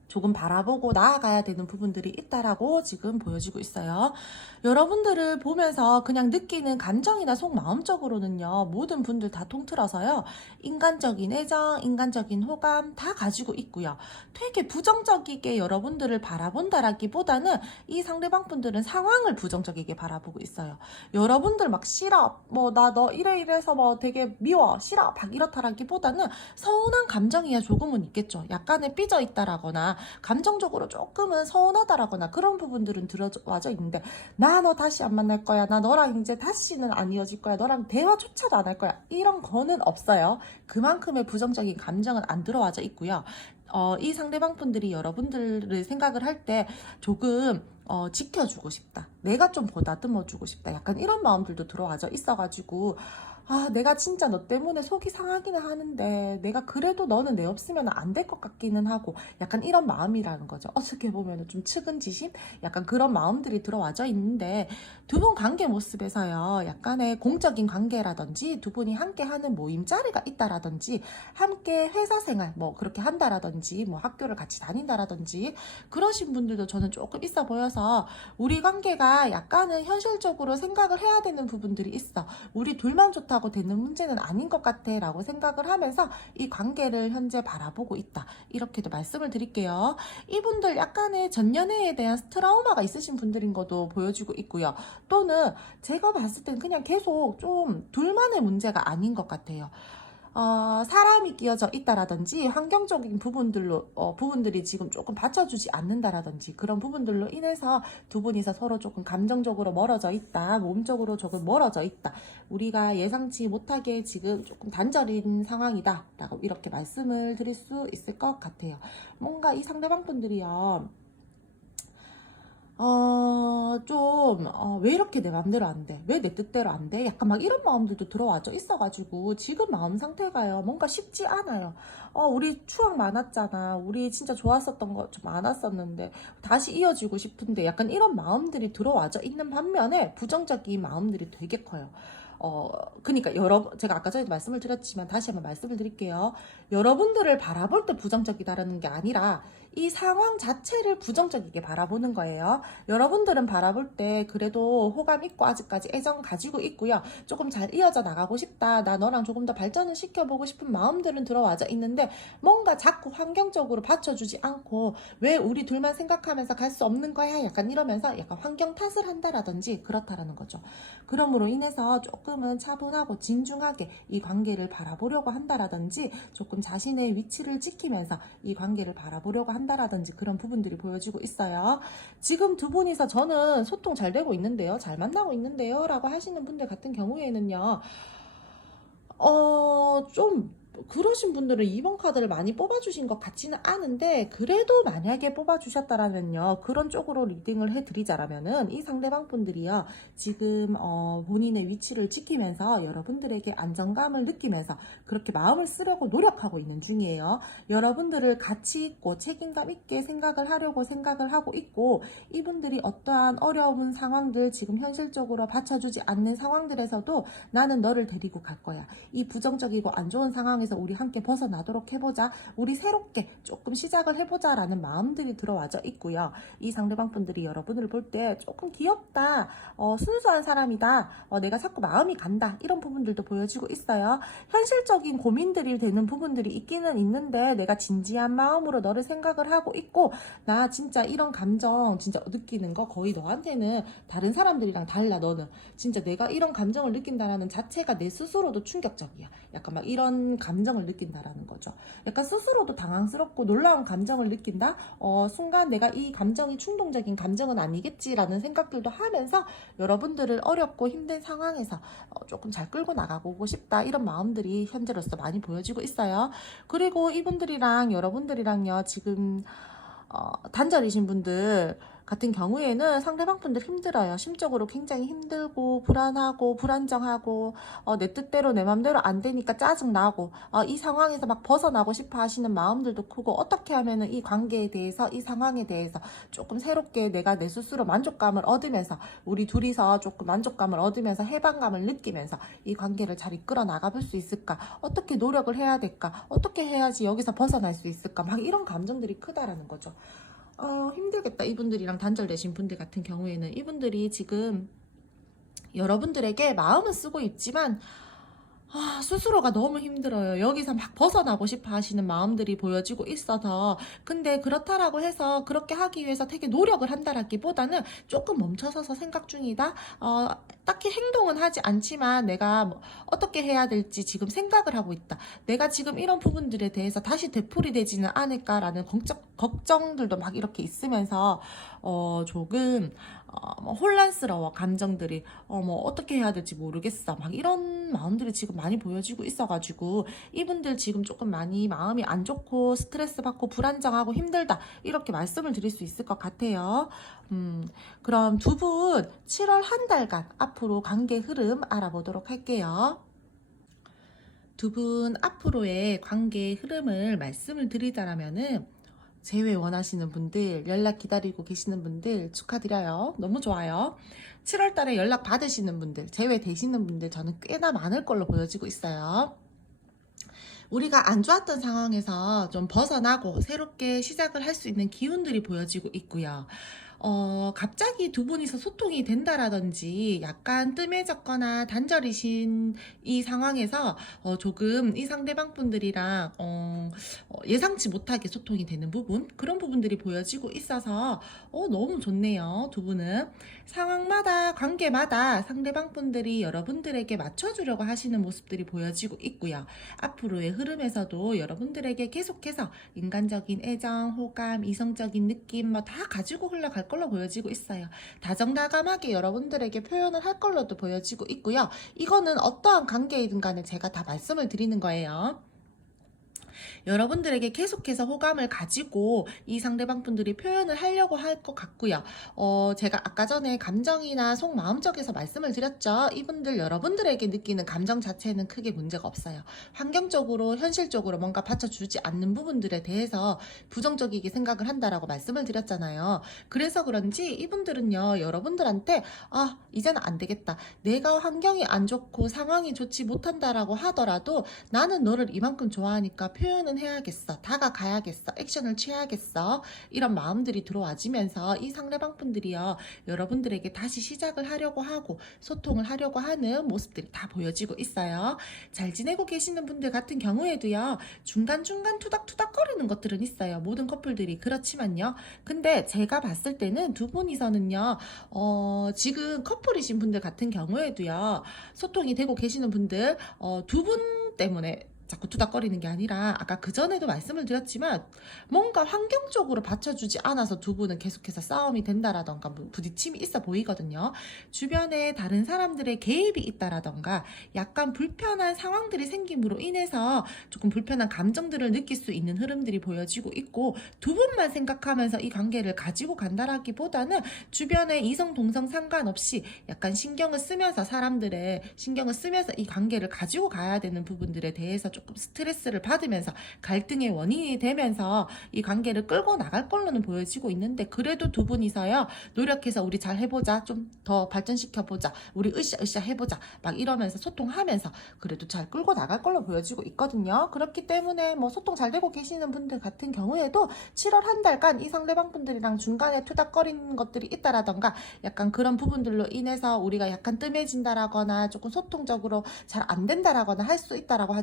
조금 바라보고 나아가야 되는 부분들이 있다라고 지금 보여지고 있어요. 여러분들을 보면서 그냥 느끼는 감정이나 속마음적으로는요, 모든 분들 다 통틀어서요, 인간적인 애정, 인간적인 호감 다 가지고 있고요. 되게 부정적이게 여러분들을 바라본다라기보다는 이 상대방 분들은 상황을 부정적이게 바라보고 있어요. 여러분들 막 싫어, 뭐 나 너 이래서 뭐 되게 미워, 싫어, 막 이렇다라기보다는 서운한 감정이야 조금은 있겠죠. 약간의 삐져 있다라거나 감정적으로 조금은 서운하다라거나 그런 부분들은 들어와져 있는데, 나 너 다시 안 만날 거야, 나 너랑 이제 다시는 안 이어질 거야, 너랑 대화조차도 안 할 거야, 이런 거는 없어요. 그만큼의 부정적인 감정은 안 들어와져 있고요. 이 상대방 분들이 여러분들을 생각을 할 때 조금 지켜주고 싶다, 내가 좀 보다듬어주고 싶다, 약간 이런 마음들도 들어와져 있어가지고, 내가 진짜 너 때문에 속이 상하기는 하는데 내가 그래도 너는 내 없으면 안 될 것 같기는 하고, 약간 이런 마음이라는 거죠. 어떻게 보면 좀 측은지심? 약간 그런 마음들이 들어와져 있는데, 두 분 관계 모습에서요, 약간의 공적인 관계라든지 두 분이 함께 하는 모임 자리가 있다라든지 함께 회사 생활 뭐 그렇게 한다라든지 뭐 학교를 같이 다닌다라든지 그러신 분들도 저는 조금 있어 보여서, 우리 관계가 약간은 현실적으로 생각을 해야 되는 부분들이 있어. 우리 둘만 좋다고 되는 문제는 아닌 것 같아 라고 생각을 하면서 이 관계를 현재 바라보고 있다, 이렇게도 말씀을 드릴게요. 이분들 약간의 전연애에 대한 트라우마가 있으신 분들인 것도 보여지고 있고요. 또는 제가 봤을 때는 그냥 계속 좀 둘만의 문제가 아닌 것 같아요. 사람이 끼어져 있다라든지 환경적인 부분들이 지금 조금 받쳐주지 않는다라든지 그런 부분들로 인해서 두 분이서 서로 조금 감정적으로 멀어져 있다, 몸적으로 조금 멀어져 있다, 우리가 예상치 못하게 지금 조금 단절인 상황이다 라고 이렇게 말씀을 드릴 수 있을 것 같아요. 뭔가 이 상대방 분들이요, 왜 이렇게 내 맘대로 안 돼? 왜 내 뜻대로 안 돼? 약간 막 이런 마음들도 들어와져 있어가지고 지금 마음 상태가요, 뭔가 쉽지 않아요. 우리 추억 많았잖아. 우리 진짜 좋았었던 거 좀 많았었는데 다시 이어지고 싶은데, 약간 이런 마음들이 들어와져 있는 반면에 부정적인 마음들이 되게 커요. 그러니까 제가 아까 전에도 말씀을 드렸지만 다시 한번 말씀을 드릴게요. 여러분들을 바라볼 때 부정적이다라는 게 아니라 이 상황 자체를 부정적이게 바라보는 거예요. 여러분들은 바라볼 때 그래도 호감 있고 아직까지 애정 가지고 있고요. 조금 잘 이어져 나가고 싶다, 나 너랑 조금 더 발전을 시켜보고 싶은 마음들은 들어와져 있는데, 뭔가 자꾸 환경적으로 받쳐주지 않고 왜 우리 둘만 생각하면서 갈 수 없는 거야, 약간 이러면서 약간 환경 탓을 한다라든지 그렇다라는 거죠. 그러므로 인해서 조금은 차분하고 진중하게 이 관계를 바라보려고 한다라든지, 조금 자신의 위치를 지키면서 이 관계를 바라보려고 한다라든지 그런 부분들이 보여지고 있어요. 지금 두 분이서 저는 소통 잘 되고 있는데요, 잘 만나고 있는데요 라고 하시는 분들 같은 경우에는요, 좀 그러신 분들은 2번 카드를 많이 뽑아주신 것 같지는 않은데, 그래도 만약에 뽑아주셨다라면요, 그런 쪽으로 리딩을 해드리자라면은 이 상대방 분들이요, 지금 본인의 위치를 지키면서 여러분들에게 안정감을 느끼면서 그렇게 마음을 쓰려고 노력하고 있는 중이에요. 여러분들을 가치 있고 책임감 있게 생각을 하려고 생각을 하고 있고, 이분들이 어떠한 어려운 상황들, 지금 현실적으로 받쳐주지 않는 상황들에서도 나는 너를 데리고 갈 거야, 이 부정적이고 안 좋은 상황에 상황에서 우리 함께 벗어나도록 해보자, 우리 새롭게 조금 시작을 해보자 라는 마음들이 들어와져 있고요. 이 상대방 분들이 여러분을 볼 때 조금 귀엽다, 순수한 사람이다, 내가 자꾸 마음이 간다, 이런 부분들도 보여지고 있어요. 현실적인 고민들이 되는 부분들이 있기는 있는데 내가 진지한 마음으로 너를 생각을 하고 있고, 나 진짜 이런 감정 진짜 느끼는 거 거의 너한테는 다른 사람들이랑 달라. 너는 진짜 내가 이런 감정을 느낀다라는 자체가 내 스스로도 충격적이야. 약간 막 이런 감정을 느낀다라는 거죠. 약간 스스로도 당황스럽고 놀라운 감정을 느낀다. 순간 내가 이 감정이 충동적인 감정은 아니겠지라는 생각들도 하면서 여러분들을 어렵고 힘든 상황에서 조금 잘 끌고 나가고 싶다, 이런 마음들이 현재로서 많이 보여지고 있어요. 그리고 이분들이랑 여러분들이랑요, 지금 단절이신 분들 같은 경우에는 상대방 분들 힘들어요. 심적으로 굉장히 힘들고 불안하고 불안정하고, 내 뜻대로 내 맘대로 안 되니까 짜증나고, 이 상황에서 막 벗어나고 싶어 하시는 마음들도 크고, 어떻게 하면은 이 관계에 대해서, 이 상황에 대해서 조금 새롭게 내가 내 스스로 만족감을 얻으면서, 우리 둘이서 조금 만족감을 얻으면서 해방감을 느끼면서 이 관계를 잘 이끌어 나가볼 수 있을까, 어떻게 노력을 해야 될까, 어떻게 해야지 여기서 벗어날 수 있을까, 막 이런 감정들이 크다라는 거죠. 힘들겠다. 이분들이랑 단절되신 분들 같은 경우에는 이분들이 지금 여러분들에게 마음은 쓰고 있지만 스스로가 너무 힘들어요. 여기서 막 벗어나고 싶어 하시는 마음들이 보여지고 있어서. 근데 그렇다라고 해서 그렇게 하기 위해서 되게 노력을 한다라기보다는 조금 멈춰서서 생각 중이다. 딱히 행동은 하지 않지만 내가 뭐 어떻게 해야 될지 지금 생각을 하고 있다. 내가 지금 이런 부분들에 대해서 다시 되풀이되지는 않을까라는 걱정들도 막 이렇게 있으면서 조금 뭐 혼란스러워. 감정들이 뭐 어떻게 해야 될지 모르겠어, 막 이런 마음들이 지금 많이 보여지고 있어가지고 이분들 지금 조금 많이 마음이 안 좋고 스트레스 받고 불안정하고 힘들다, 이렇게 말씀을 드릴 수 있을 것 같아요. 그럼 두 분 7월 한 달간 앞으로 관계 흐름 알아보도록 할게요. 두 분 앞으로의 관계 흐름을 말씀을 드리자면은, 재회 원하시는 분들, 연락 기다리고 계시는 분들 축하드려요. 너무 좋아요. 7월 달에 연락 받으시는 분들, 재회 되시는 분들 저는 꽤나 많을 걸로 보여지고 있어요. 우리가 안 좋았던 상황에서 좀 벗어나고 새롭게 시작을 할 수 있는 기운들이 보여지고 있고요. 갑자기 두 분이서 소통이 된다라든지 약간 뜸해졌거나 단절이신 이 상황에서 조금 이 상대방 분들이랑 예상치 못하게 소통이 되는 부분, 그런 부분들이 보여지고 있어서 너무 좋네요. 두 분은 상황마다 관계마다 상대방 분들이 여러분들에게 맞춰주려고 하시는 모습들이 보여지고 있고요. 앞으로의 흐름에서도 여러분들에게 계속해서 인간적인 애정, 호감, 이성적인 느낌 뭐 다 가지고 흘러갈 걸로 보여지고 있어요. 다정다감하게 여러분들에게 표현을 할 걸로도 보여지고 있고요. 이거는 어떠한 관계이든 간에 제가 다 말씀을 드리는 거예요. 여러분들에게 계속해서 호감을 가지고 이 상대방 분들이 표현을 하려고 할 것 같고요. 제가 아까 전에 감정이나 속마음적에서 말씀을 드렸죠. 이분들 여러분들에게 느끼는 감정 자체는 크게 문제가 없어요. 환경적으로 현실적으로 뭔가 받쳐주지 않는 부분들에 대해서 부정적이게 생각을 한다라고 말씀을 드렸잖아요. 그래서 그런지 이분들은요, 여러분들한테 이제는 안 되겠다, 내가 환경이 안 좋고 상황이 좋지 못한다라고 하더라도 나는 너를 이만큼 좋아하니까 표현은 해야겠어, 다가가야겠어, 액션을 취해야겠어, 이런 마음들이 들어와지면서 이 상대방 분들이요, 여러분들에게 다시 시작을 하려고 하고 소통을 하려고 하는 모습들이 다 보여지고 있어요. 잘 지내고 계시는 분들 같은 경우에도요, 중간중간 투닥투닥거리는 것들은 있어요. 모든 커플들이 그렇지만요. 근데 제가 봤을 때는 두 분이서는요, 지금 커플이신 분들 같은 경우에도요, 소통이 되고 계시는 분들 두 분 때문에 자꾸 투닥거리는 게 아니라, 아까 그전에도 말씀을 드렸지만 뭔가 환경적으로 받쳐주지 않아서 두 분은 계속해서 싸움이 된다라던가 부딪힘이 있어 보이거든요. 주변에 다른 사람들의 개입이 있다라던가 약간 불편한 상황들이 생김으로 인해서 조금 불편한 감정들을 느낄 수 있는 흐름들이 보여지고 있고, 두 분만 생각하면서 이 관계를 가지고 간다라기보다는 주변에 이성 동성 상관없이 약간 신경을 쓰면서, 사람들의 신경을 쓰면서 이 관계를 가지고 가야 되는 부분들에 대해서 조금 조금 스트레스를 받으면서 갈등의 원인이 되면서 이 관계를 끌고 나갈 걸로는 보여지고 있는데, 그래도 두 분이서요 노력해서 우리 잘 해보자, 좀 더 발전시켜보자, 우리 으쌰으쌰 해보자 막 이러면서 소통하면서 그래도 잘 끌고 나갈 걸로 보여지고 있거든요. 그렇기 때문에 뭐 소통 잘 되고 계시는 분들 같은 경우에도 7월 한 달간 이 상대방 분들이랑 중간에 투닥거리는 것들이 있다라던가 약간 그런 부분들로 인해서 우리가 약간 뜸해진다라거나 조금 소통적으로 잘 안 된다라거나 할 수 있다라고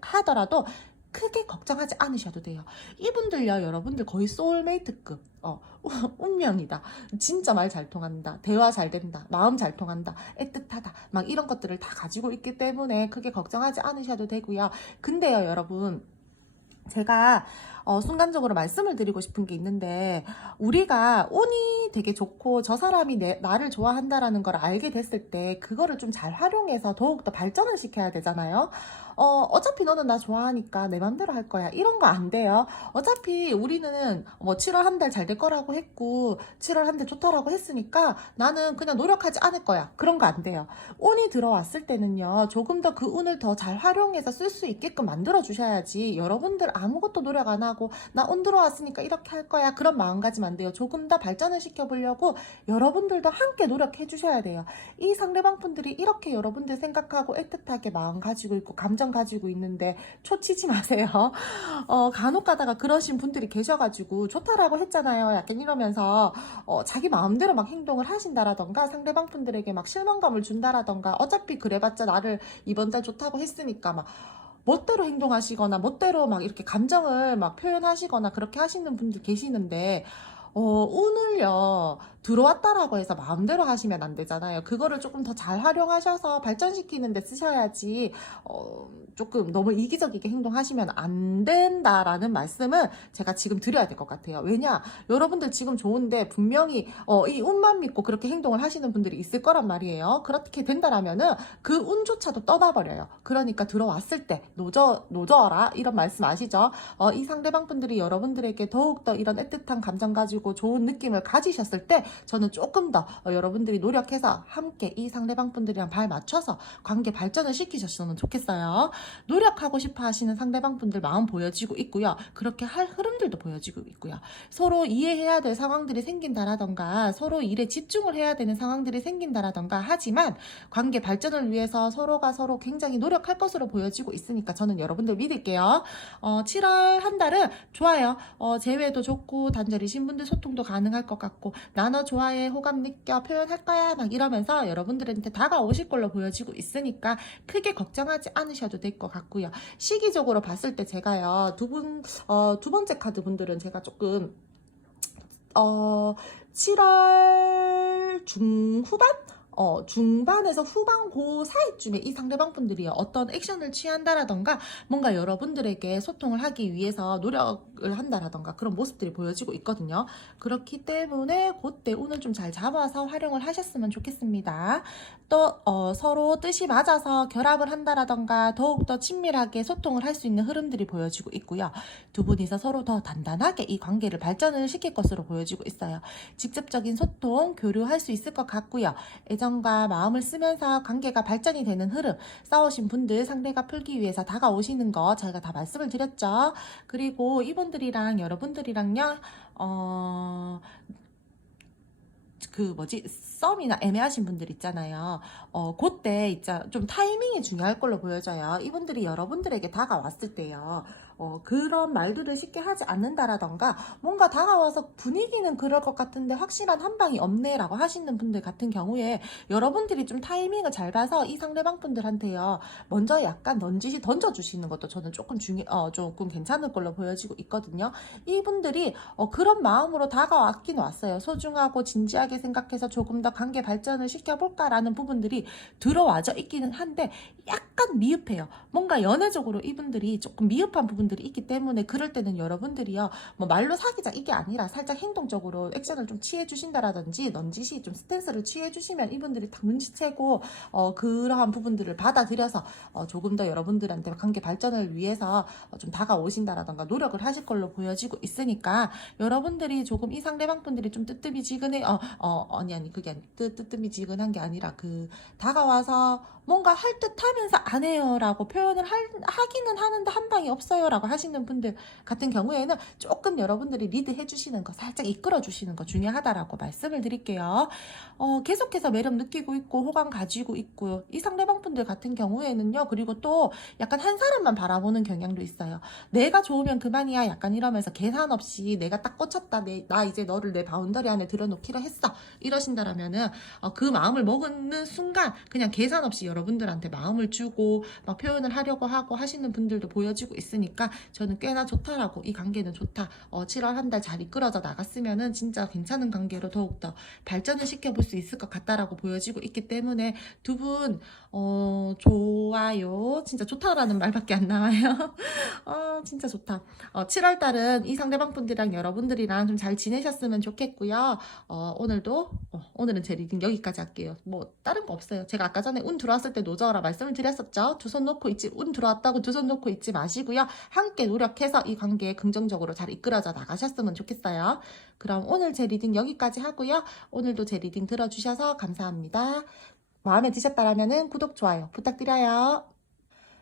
하더라도 크게 걱정하지 않으셔도 돼요. 이분들요, 여러분들 거의 소울메이트급, 운명이다. 진짜 말 잘 통한다. 대화 잘 된다. 마음 잘 통한다. 애틋하다. 막 이런 것들을 다 가지고 있기 때문에 크게 걱정하지 않으셔도 되고요. 근데요, 여러분. 제가 순간적으로 말씀을 드리고 싶은 게 있는데, 우리가 운이 되게 좋고 저 사람이 나를 좋아한다라는 걸 알게 됐을 때 그거를 좀 잘 활용해서 더욱더 발전을 시켜야 되잖아요. 어차피 너는 나 좋아하니까 내 맘대로 할 거야, 이런 거 안 돼요. 어차피 우리는 뭐 7월 한 달 잘 될 거라고 했고 7월 한 달 좋다라고 했으니까 나는 그냥 노력하지 않을 거야, 그런 거 안 돼요. 운이 들어왔을 때는요, 조금 더 그 운을 더 잘 활용해서 쓸 수 있게끔 만들어 주셔야지, 여러분들 아무것도 노력 안 하고 나 운 들어왔으니까 이렇게 할 거야, 그런 마음가짐 안 돼요. 조금 더 발전을 시켜보려고 여러분들도 함께 노력해 주셔야 돼요. 이 상대방 분들이 이렇게 여러분들 생각하고 애틋하게 마음 가지고 있고 감정 가지고 있는데 초치지 마세요. 간혹 가다가 그러신 분들이 계셔가지고 좋다라고 했잖아요, 약간 이러면서 자기 마음대로 막 행동을 하신다라던가 상대방 분들에게 막 실망감을 준다라던가, 어차피 그래봤자 나를 이번 달 좋다고 했으니까 막 멋대로 행동하시거나 멋대로 막 이렇게 감정을 막 표현하시거나 그렇게 하시는 분들 계시는데, 운을요, 들어왔다라고 해서 마음대로 하시면 안 되잖아요. 그거를 조금 더 잘 활용하셔서 발전시키는 데 쓰셔야지, 조금 너무 이기적이게 행동하시면 안 된다라는 말씀을 제가 지금 드려야 될 것 같아요. 왜냐, 여러분들 지금 좋은데 분명히 이 운만 믿고 그렇게 행동을 하시는 분들이 있을 거란 말이에요. 그렇게 된다라면은 그 운조차도 떠나버려요. 그러니까 들어왔을 때 노져라, 이런 말씀 아시죠? 이 상대방 분들이 여러분들에게 더욱더 이런 애틋한 감정 가지고 좋은 느낌을 가지셨을 때 저는 조금 더 여러분들이 노력해서 함께 이 상대방 분들이랑 발 맞춰서 관계 발전을 시키셨으면 좋겠어요. 노력하고 싶어 하시는 상대방 분들 마음 보여지고 있고요. 그렇게 할 흐름들도 보여지고 있고요. 서로 이해해야 될 상황들이 생긴다라던가 서로 일에 집중을 해야 되는 상황들이 생긴다라던가 하지만 관계 발전을 위해서 서로가 서로 굉장히 노력할 것으로 보여지고 있으니까 저는 여러분들 믿을게요. 7월 한 달은 좋아요. 재회도 좋고 단절이신 분들 소통도 가능할 것 같고, 나 너 좋아해, 호감 느껴, 표현할 거야 막 이러면서 여러분들한테 다가오실 걸로 보여지고 있으니까 크게 걱정하지 않으셔도 될 것 같고요. 시기적으로 봤을 때 제가요, 두 번째 카드 분들은 제가 조금 7월 중후반? 중반에서 후반 그 사이쯤에 이 상대방 분들이 어떤 액션을 취한다라던가 뭔가 여러분들에게 소통을 하기 위해서 노력을 한다라던가 그런 모습들이 보여지고 있거든요. 그렇기 때문에 그때 오늘 좀 잘 잡아서 활용을 하셨으면 좋겠습니다. 또 서로 뜻이 맞아서 결합을 한다라던가 더욱더 친밀하게 소통을 할 수 있는 흐름들이 보여지고 있고요. 두 분이서 서로 더 단단하게 이 관계를 발전을 시킬 것으로 보여지고 있어요. 직접적인 소통, 교류할 수 있을 것 같고요. 애정과 마음을 쓰면서 관계가 발전이 되는 흐름, 싸우신 분들 상대가 풀기 위해서 다가오시는 거 저희가 다 말씀을 드렸죠. 그리고 이분들이랑 여러분들이랑요, 썸이나 애매하신 분들 있잖아요. 그때 있자 좀 타이밍이 중요할 걸로 보여져요. 이분들이 여러분들에게 다가왔을 때요. 그런 말들을 쉽게 하지 않는다라던가 뭔가 다가와서 분위기는 그럴 것 같은데 확실한 한 방이 없네라고 하시는 분들 같은 경우에 여러분들이 좀 타이밍을 잘 봐서 이 상대방 분들한테요, 먼저 약간 넌지시 던져주시는 것도 저는 조금 조금 괜찮을 걸로 보여지고 있거든요. 이분들이 그런 마음으로 다가왔긴 왔어요. 소중하고 진지하게 생각해서 조금 더 관계 발전을 시켜볼까라는 부분들이 들어와져 있기는 한데 약간 미흡해요. 뭔가 연애적으로 이분들이 조금 미흡한 부분들이 있기 때문에 그럴 때는 여러분들이요, 뭐 말로 사귀자 이게 아니라 살짝 행동적으로 액션을 좀 취해주신다라든지 넌지시 좀 스탠스를 취해주시면 이분들이 딱 눈치채고 그러한 부분들을 받아들여서 조금 더 여러분들한테 관계 발전을 위해서 좀 다가오신다라던가 노력을 하실 걸로 보여지고 있으니까 여러분들이 조금 이 상대방 분들이 좀 뜨뜻미지근해 아니 그게 뜨뜻미지근한 게 아니라 다가와서 뭔가 할 듯 하면서 안 해요 라고 표현을 하기는 하는데 한 방이 없어요 라고 하시는 분들 같은 경우에는 조금 여러분들이 리드 해주시는 거, 살짝 이끌어 주시는 거 중요하다라고 말씀을 드릴게요. 계속해서 매력 느끼고 있고 호감 가지고 있고요. 이 상대방 분들 같은 경우에는요, 그리고 또 약간 한 사람만 바라보는 경향도 있어요. 내가 좋으면 그만이야 약간 이러면서 계산 없이 내가 딱 꽂혔다, 나 이제 너를 내 바운더리 안에 들여놓기로 했어 이러신다라면은 그 마음을 먹는 순간 그냥 계산 없이 여러분들한테 마음을 주고 막 표현을 하려고 하고 하시는 분들도 보여지고 있으니까 저는 꽤나 좋다라고, 이 관계는 좋다, 7월 한 달 잘 이끌어져 나갔으면은 진짜 괜찮은 관계로 더욱더 발전을 시켜볼 수 있을 것 같다라고 보여지고 있기 때문에 두 분 좋아요. 진짜 좋다라는 말밖에 안 나와요. 진짜 좋다. 7월 달은 이 상대방 분들이랑 여러분들이랑 좀 잘 지내셨으면 좋겠고요. 오늘은 제 리딩 여기까지 할게요. 뭐 다른 거 없어요. 제가 아까 전에 운 들어왔을 때 노저라 말씀을 드렸었죠. 두 손 놓고 운 들어왔다고 두 손 놓고 있지 마시고요. 함께 노력해서 이 관계 긍정적으로 잘 이끌어져 나가셨으면 좋겠어요. 그럼 오늘 제 리딩 여기까지 하고요. 오늘도 제 리딩 들어주셔서 감사합니다. 마음에 드셨다면 구독, 좋아요 부탁드려요.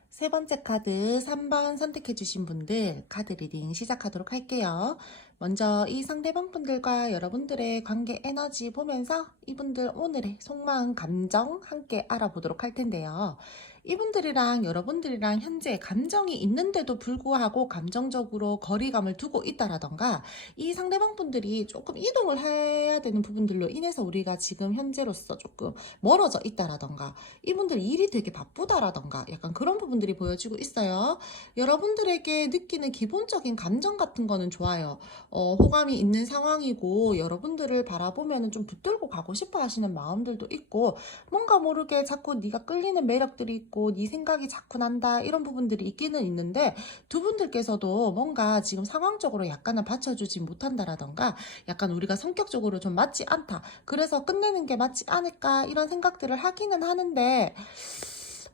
세 번째 카드 3번 선택해주신 분들 카드 리딩 시작하도록 할게요. 먼저 이 상대방 분들과 여러분들의 관계 에너지 보면서 이분들 오늘의 속마음 감정 함께 알아보도록 할 텐데요. 이분들이랑 여러분들이랑 현재 감정이 있는데도 불구하고 감정적으로 거리감을 두고 있다라던가, 이 상대방 분들이 조금 이동을 해야 되는 부분들로 인해서 우리가 지금 현재로서 조금 멀어져 있다라던가, 이분들 일이 되게 바쁘다라던가 약간 그런 부분들이 보여지고 있어요. 여러분들에게 느끼는 기본적인 감정 같은 거는 좋아요. 호감이 있는 상황이고 여러분들을 바라보면 좀 붙들고 가고 싶어 하시는 마음들도 있고, 뭔가 모르게 자꾸 네가 끌리는 매력들이 있고 네 생각이 자꾸 난다 이런 부분들이 있기는 있는데, 두 분들께서도 뭔가 지금 상황적으로 약간은 받쳐주지 못한다라던가 약간 우리가 성격적으로 좀 맞지 않다, 그래서 끝내는 게 맞지 않을까 이런 생각들을 하기는 하는데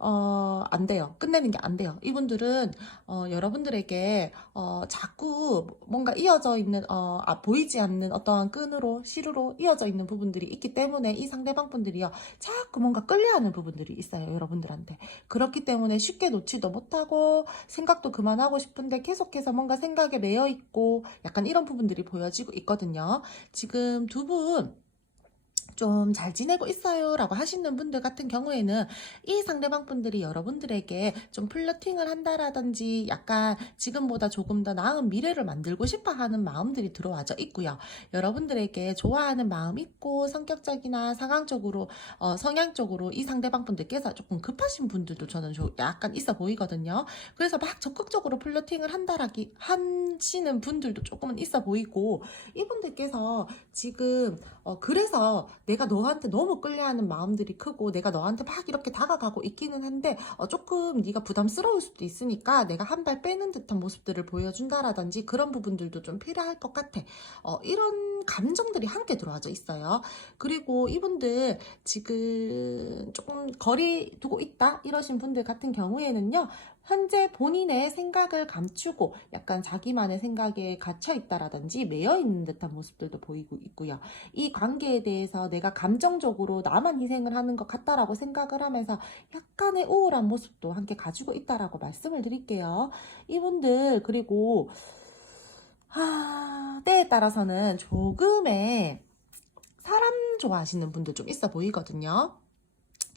안 돼요. 끝내는 게 안 돼요. 이분들은 여러분들에게 자꾸 뭔가 이어져 있는 보이지 않는 어떠한 끈으로 실으로 이어져 있는 부분들이 있기 때문에 이 상대방 분들이요 자꾸 뭔가 끌려하는 부분들이 있어요. 여러분들한테. 그렇기 때문에 쉽게 놓지도 못하고 생각도 그만하고 싶은데 계속해서 뭔가 생각에 매여 있고 약간 이런 부분들이 보여지고 있거든요. 지금 두 분 좀 잘 지내고 있어요 라고 하시는 분들 같은 경우에는 이 상대방 분들이 여러분들에게 좀 플러팅을 한다라든지 약간 지금보다 조금 더 나은 미래를 만들고 싶어 하는 마음들이 들어와져 있고요. 여러분들에게 좋아하는 마음 있고 성격적이나 상황적으로 성향적으로 이 상대방 분들께서 조금 급하신 분들도 저는 약간 있어 보이거든요. 그래서 막 적극적으로 플러팅을 하시는 분들도 조금은 있어 보이고, 이분들께서 지금 그래서 내가 너한테 너무 끌려하는 마음들이 크고 내가 너한테 막 이렇게 다가가고 있기는 한데 조금 네가 부담스러울 수도 있으니까 내가 한 발 빼는 듯한 모습들을 보여준다라든지 그런 부분들도 좀 필요할 것 같아. 이런 감정들이 함께 들어와져 있어요. 그리고 이분들 지금 조금 거리 두고 있다 이러신 분들 같은 경우에는요, 현재 본인의 생각을 감추고 약간 자기만의 생각에 갇혀 있다라든지 매여 있는 듯한 모습들도 보이고 있고요. 이 관계에 대해서 내가 감정적으로 나만 희생을 하는 것 같다라고 생각을 하면서 약간의 우울한 모습도 함께 가지고 있다라고 말씀을 드릴게요. 이분들 그리고 때에 따라서는 조금의 사람 좋아하시는 분들 좀 있어 보이거든요.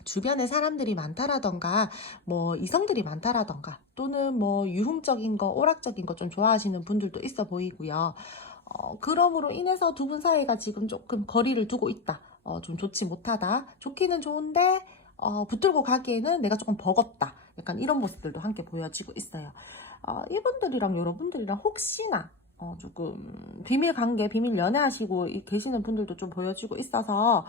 주변에 사람들이 많다라던가 뭐 이성들이 많다라던가 또는 뭐 유흥적인 거 오락적인 거 좀 좋아하시는 분들도 있어 보이고요. 그럼으로 인해서 두 분 사이가 지금 조금 거리를 두고 있다, 좀 좋지 못하다, 좋기는 좋은데 붙들고 가기에는 내가 조금 버겁다, 약간 이런 모습들도 함께 보여지고 있어요. 이분들이랑 여러분들이랑 혹시나 조금 비밀 관계, 비밀 연애하시고 계시는 분들도 좀 보여지고 있어서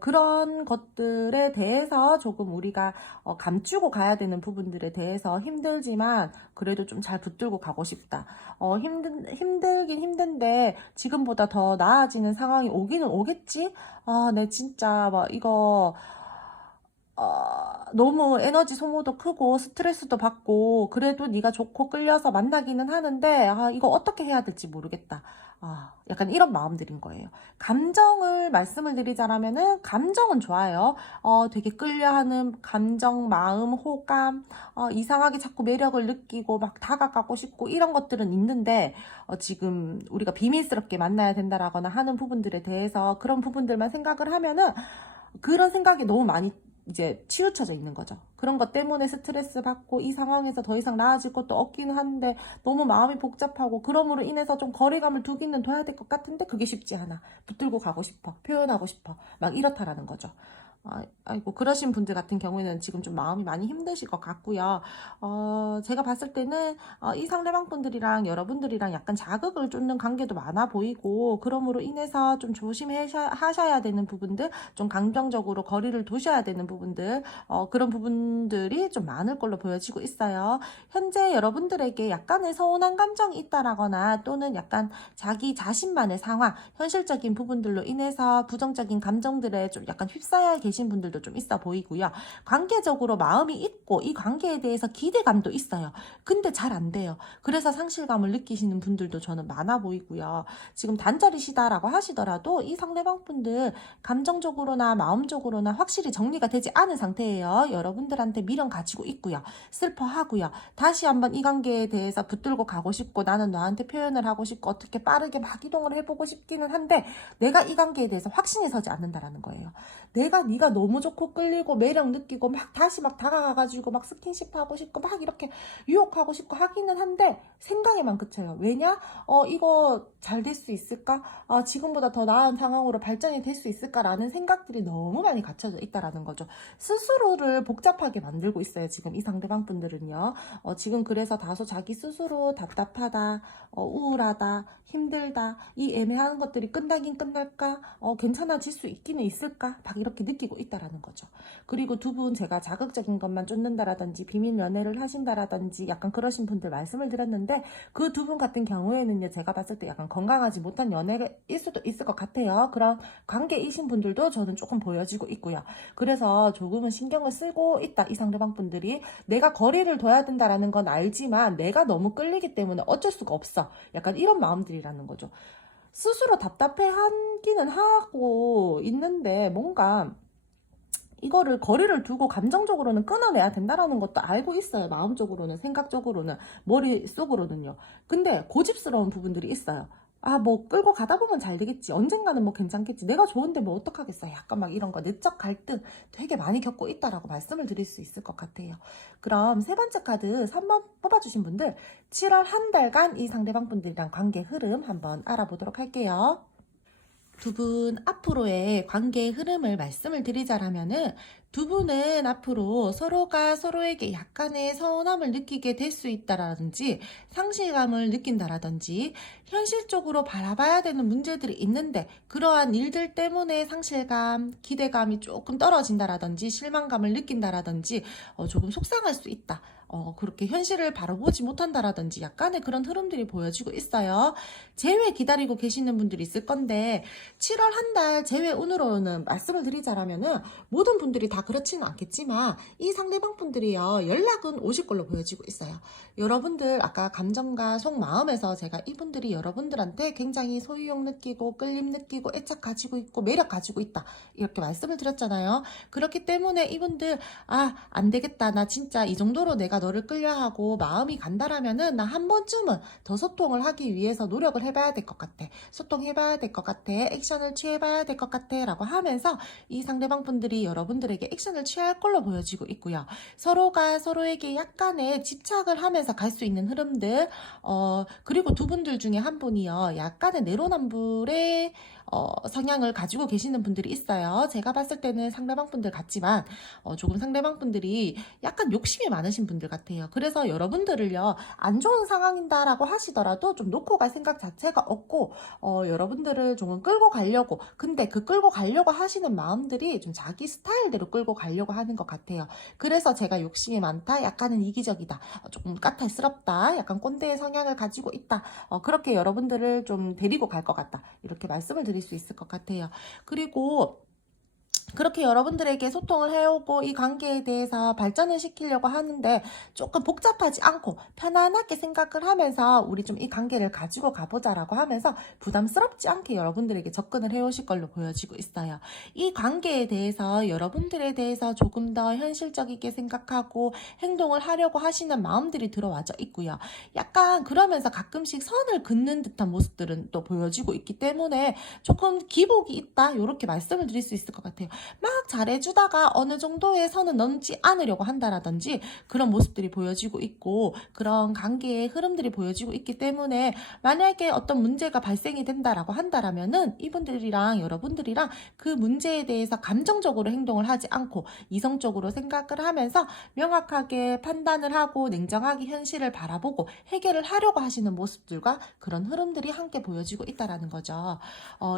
그런 것들에 대해서 조금 우리가 감추고 가야 되는 부분들에 대해서 힘들지만 그래도 좀 잘 붙들고 가고 싶다. 힘들긴 힘든데 지금보다 더 나아지는 상황이 오기는 오겠지? 네, 진짜 막 이거 너무 에너지 소모도 크고 스트레스도 받고 그래도 네가 좋고 끌려서 만나기는 하는데 이거 어떻게 해야 될지 모르겠다. 약간 이런 마음들인 거예요. 감정을 말씀을 드리자면은 감정은 좋아요. 되게 끌려하는 감정, 마음, 호감, 이상하게 자꾸 매력을 느끼고 막 다가가고 싶고 이런 것들은 있는데 지금 우리가 비밀스럽게 만나야 된다라거나 하는 부분들에 대해서 그런 부분들만 생각을 하면은 그런 생각이 너무 많이 이제 치우쳐져 있는 거죠. 그런 것 때문에 스트레스 받고 이 상황에서 더 이상 나아질 것도 없기는 한데 너무 마음이 복잡하고 그럼으로 인해서 좀 거리감을 두기는 둬야 될 것 같은데 그게 쉽지 않아. 붙들고 가고 싶어. 표현하고 싶어. 막 이렇다라는 거죠. 아이고 그러신 분들 같은 경우에는 지금 좀 마음이 많이 힘드실 것 같고요. 제가 봤을 때는 이 상대방 분들이랑 여러분들이랑 약간 자극을 쫓는 관계도 많아 보이고 그러므로 인해서 좀 조심하셔야 되는 부분들, 좀 감정적으로 거리를 두셔야 되는 부분들, 그런 부분들이 좀 많을 걸로 보여지고 있어요. 현재 여러분들에게 약간의 서운한 감정이 있다라거나 또는 약간 자기 자신만의 상황, 현실적인 부분들로 인해서 부정적인 감정들에 좀 약간 휩싸여 계신 분들도 좀 있어 보이고요. 관계적으로 마음이 있고 이 관계에 대해서 기대감도 있어요. 근데 잘 안 돼요. 그래서 상실감을 느끼시는 분들도 저는 많아 보이고요. 지금 단절이시다라고 하시더라도 이 상대방 분들 감정적으로나 마음적으로나 확실히 정리가 되지 않은 상태예요. 여러분들한테 미련 가지고 있고요. 슬퍼하고요. 다시 한번 이 관계에 대해서 붙들고 가고 싶고 나는 너한테 표현을 하고 싶고 어떻게 빠르게 막 이동을 해보고 싶기는 한데 내가 이 관계에 대해서 확신이 서지 않는다라는 거예요. 내가 네가 너무 좋고 끌리고 매력 느끼고 막 다시 막 다가가가지고 막 스킨십 하고 싶고 막 이렇게 유혹하고 싶고 하기는 한데 생각에만 그쳐요. 왜냐? 이거 잘 될 수 있을까? 지금보다 더 나은 상황으로 발전이 될 수 있을까라는 생각들이 너무 많이 갖춰져 있다라는 거죠. 스스로를 복잡하게 만들고 있어요. 지금 이 상대방 분들은요. 지금 그래서 다소 자기 스스로 답답하다, 우울하다, 힘들다, 이 애매한 것들이 끝나긴 끝날까? 괜찮아질 수 있기는 있을까? 막 이렇게 느끼고 있다라는 거죠. 그리고 두 분 제가 자극적인 것만 쫓는다라든지 비밀 연애를 하신다라든지 약간 그러신 분들 말씀을 드렸는데 그 두 분 같은 경우에는요 제가 봤을 때 약간 건강하지 못한 연애일 수도 있을 것 같아요. 그런 관계이신 분들도 저는 조금 보여지고 있고요. 그래서 조금은 신경을 쓰고 있다 이 상대방 분들이. 내가 거리를 둬야 된다라는 건 알지만 내가 너무 끌리기 때문에 어쩔 수가 없어. 약간 이런 마음들이라는 거죠. 스스로 답답해 하기는 하고 있는데 뭔가 이거를 거리를 두고 감정적으로는 끊어내야 된다라는 것도 알고 있어요. 마음적으로는, 생각적으로는, 머릿속으로는요. 근데 고집스러운 부분들이 있어요. 뭐 끌고 가다 보면 잘 되겠지. 언젠가는 뭐 괜찮겠지. 내가 좋은데 뭐 어떡하겠어. 약간 막 이런 거 내적 갈등 되게 많이 겪고 있다라고 말씀을 드릴 수 있을 것 같아요. 그럼 세 번째 카드 3번 뽑아주신 분들 7월 한 달간 이 상대방 분들이랑 관계 흐름 한번 알아보도록 할게요. 두 분 앞으로의 관계의 흐름을 말씀을 드리자면은 두 분은 앞으로 서로가 서로에게 약간의 서운함을 느끼게 될 수 있다라든지 상실감을 느낀다라든지 현실적으로 바라봐야 되는 문제들이 있는데 그러한 일들 때문에 상실감, 기대감이 조금 떨어진다라든지 실망감을 느낀다라든지 조금 속상할 수 있다. 그렇게 현실을 바라보지 못한다라든지 약간의 그런 흐름들이 보여지고 있어요. 재회 기다리고 계시는 분들이 있을 건데 7월 한 달 재회 운으로는 말씀을 드리자라면은 모든 분들이 다 그렇지는 않겠지만 이 상대방 분들이요 연락은 오실 걸로 보여지고 있어요. 여러분들 아까 감정과 속마음에서 제가 이분들이 여러분들한테 굉장히 소유욕 느끼고 끌림 느끼고 애착 가지고 있고 매력 가지고 있다 이렇게 말씀을 드렸잖아요. 그렇기 때문에 이분들 안 되겠다 나 진짜 이 정도로 내가 너를 끌려하고 마음이 간다라면은 나 한 번쯤은 더 소통을 하기 위해서 노력을 해봐야 될 것 같아. 소통해봐야 될 것 같아. 액션을 취해봐야 될 것 같아 라고 하면서 이 상대방 분들이 여러분들에게 액션을 취할 걸로 보여지고 있고요. 서로가 서로에게 약간의 집착을 하면서 갈 수 있는 흐름들 그리고 두 분들 중에 한 분이요 약간의 내로남불의 성향을 가지고 계시는 분들이 있어요. 제가 봤을 때는 상대방 분들 같지만 조금 상대방 분들이 약간 욕심이 많으신 분들 같아요. 그래서 여러분들을요 안 좋은 상황이다라고 하시더라도 좀 놓고 갈 생각 자체가 없고 여러분들을 조금 끌고 가려고 근데 그 끌고 가려고 하시는 마음들이 좀 자기 스타일대로 끌고 가려고 하는 것 같아요. 그래서 제가 욕심이 많다 약간은 이기적이다 조금 까탈스럽다 약간 꼰대의 성향을 가지고 있다 그렇게 여러분들을 좀 데리고 갈 것 같다 이렇게 말씀을 드릴 수 있을 것 같아요. 그리고 그렇게 여러분들에게 소통을 해오고 이 관계에 대해서 발전을 시키려고 하는데 조금 복잡하지 않고 편안하게 생각을 하면서 우리 좀 이 관계를 가지고 가보자라고 하면서 부담스럽지 않게 여러분들에게 접근을 해오실 걸로 보여지고 있어요. 이 관계에 대해서 여러분들에 대해서 조금 더 현실적이게 생각하고 행동을 하려고 하시는 마음들이 들어와져 있고요. 약간 그러면서 가끔씩 선을 긋는 듯한 모습들은 또 보여지고 있기 때문에 조금 기복이 있다 이렇게 말씀을 드릴 수 있을 것 같아요. 막 잘해주다가 어느 정도의 선은 넘지 않으려고 한다라든지 그런 모습들이 보여지고 있고 그런 관계의 흐름들이 보여지고 있기 때문에 만약에 어떤 문제가 발생이 된다라고 한다라면은 이분들이랑 여러분들이랑 그 문제에 대해서 감정적으로 행동을 하지 않고 이성적으로 생각을 하면서 명확하게 판단을 하고 냉정하게 현실을 바라보고 해결을 하려고 하시는 모습들과 그런 흐름들이 함께 보여지고 있다라는 거죠.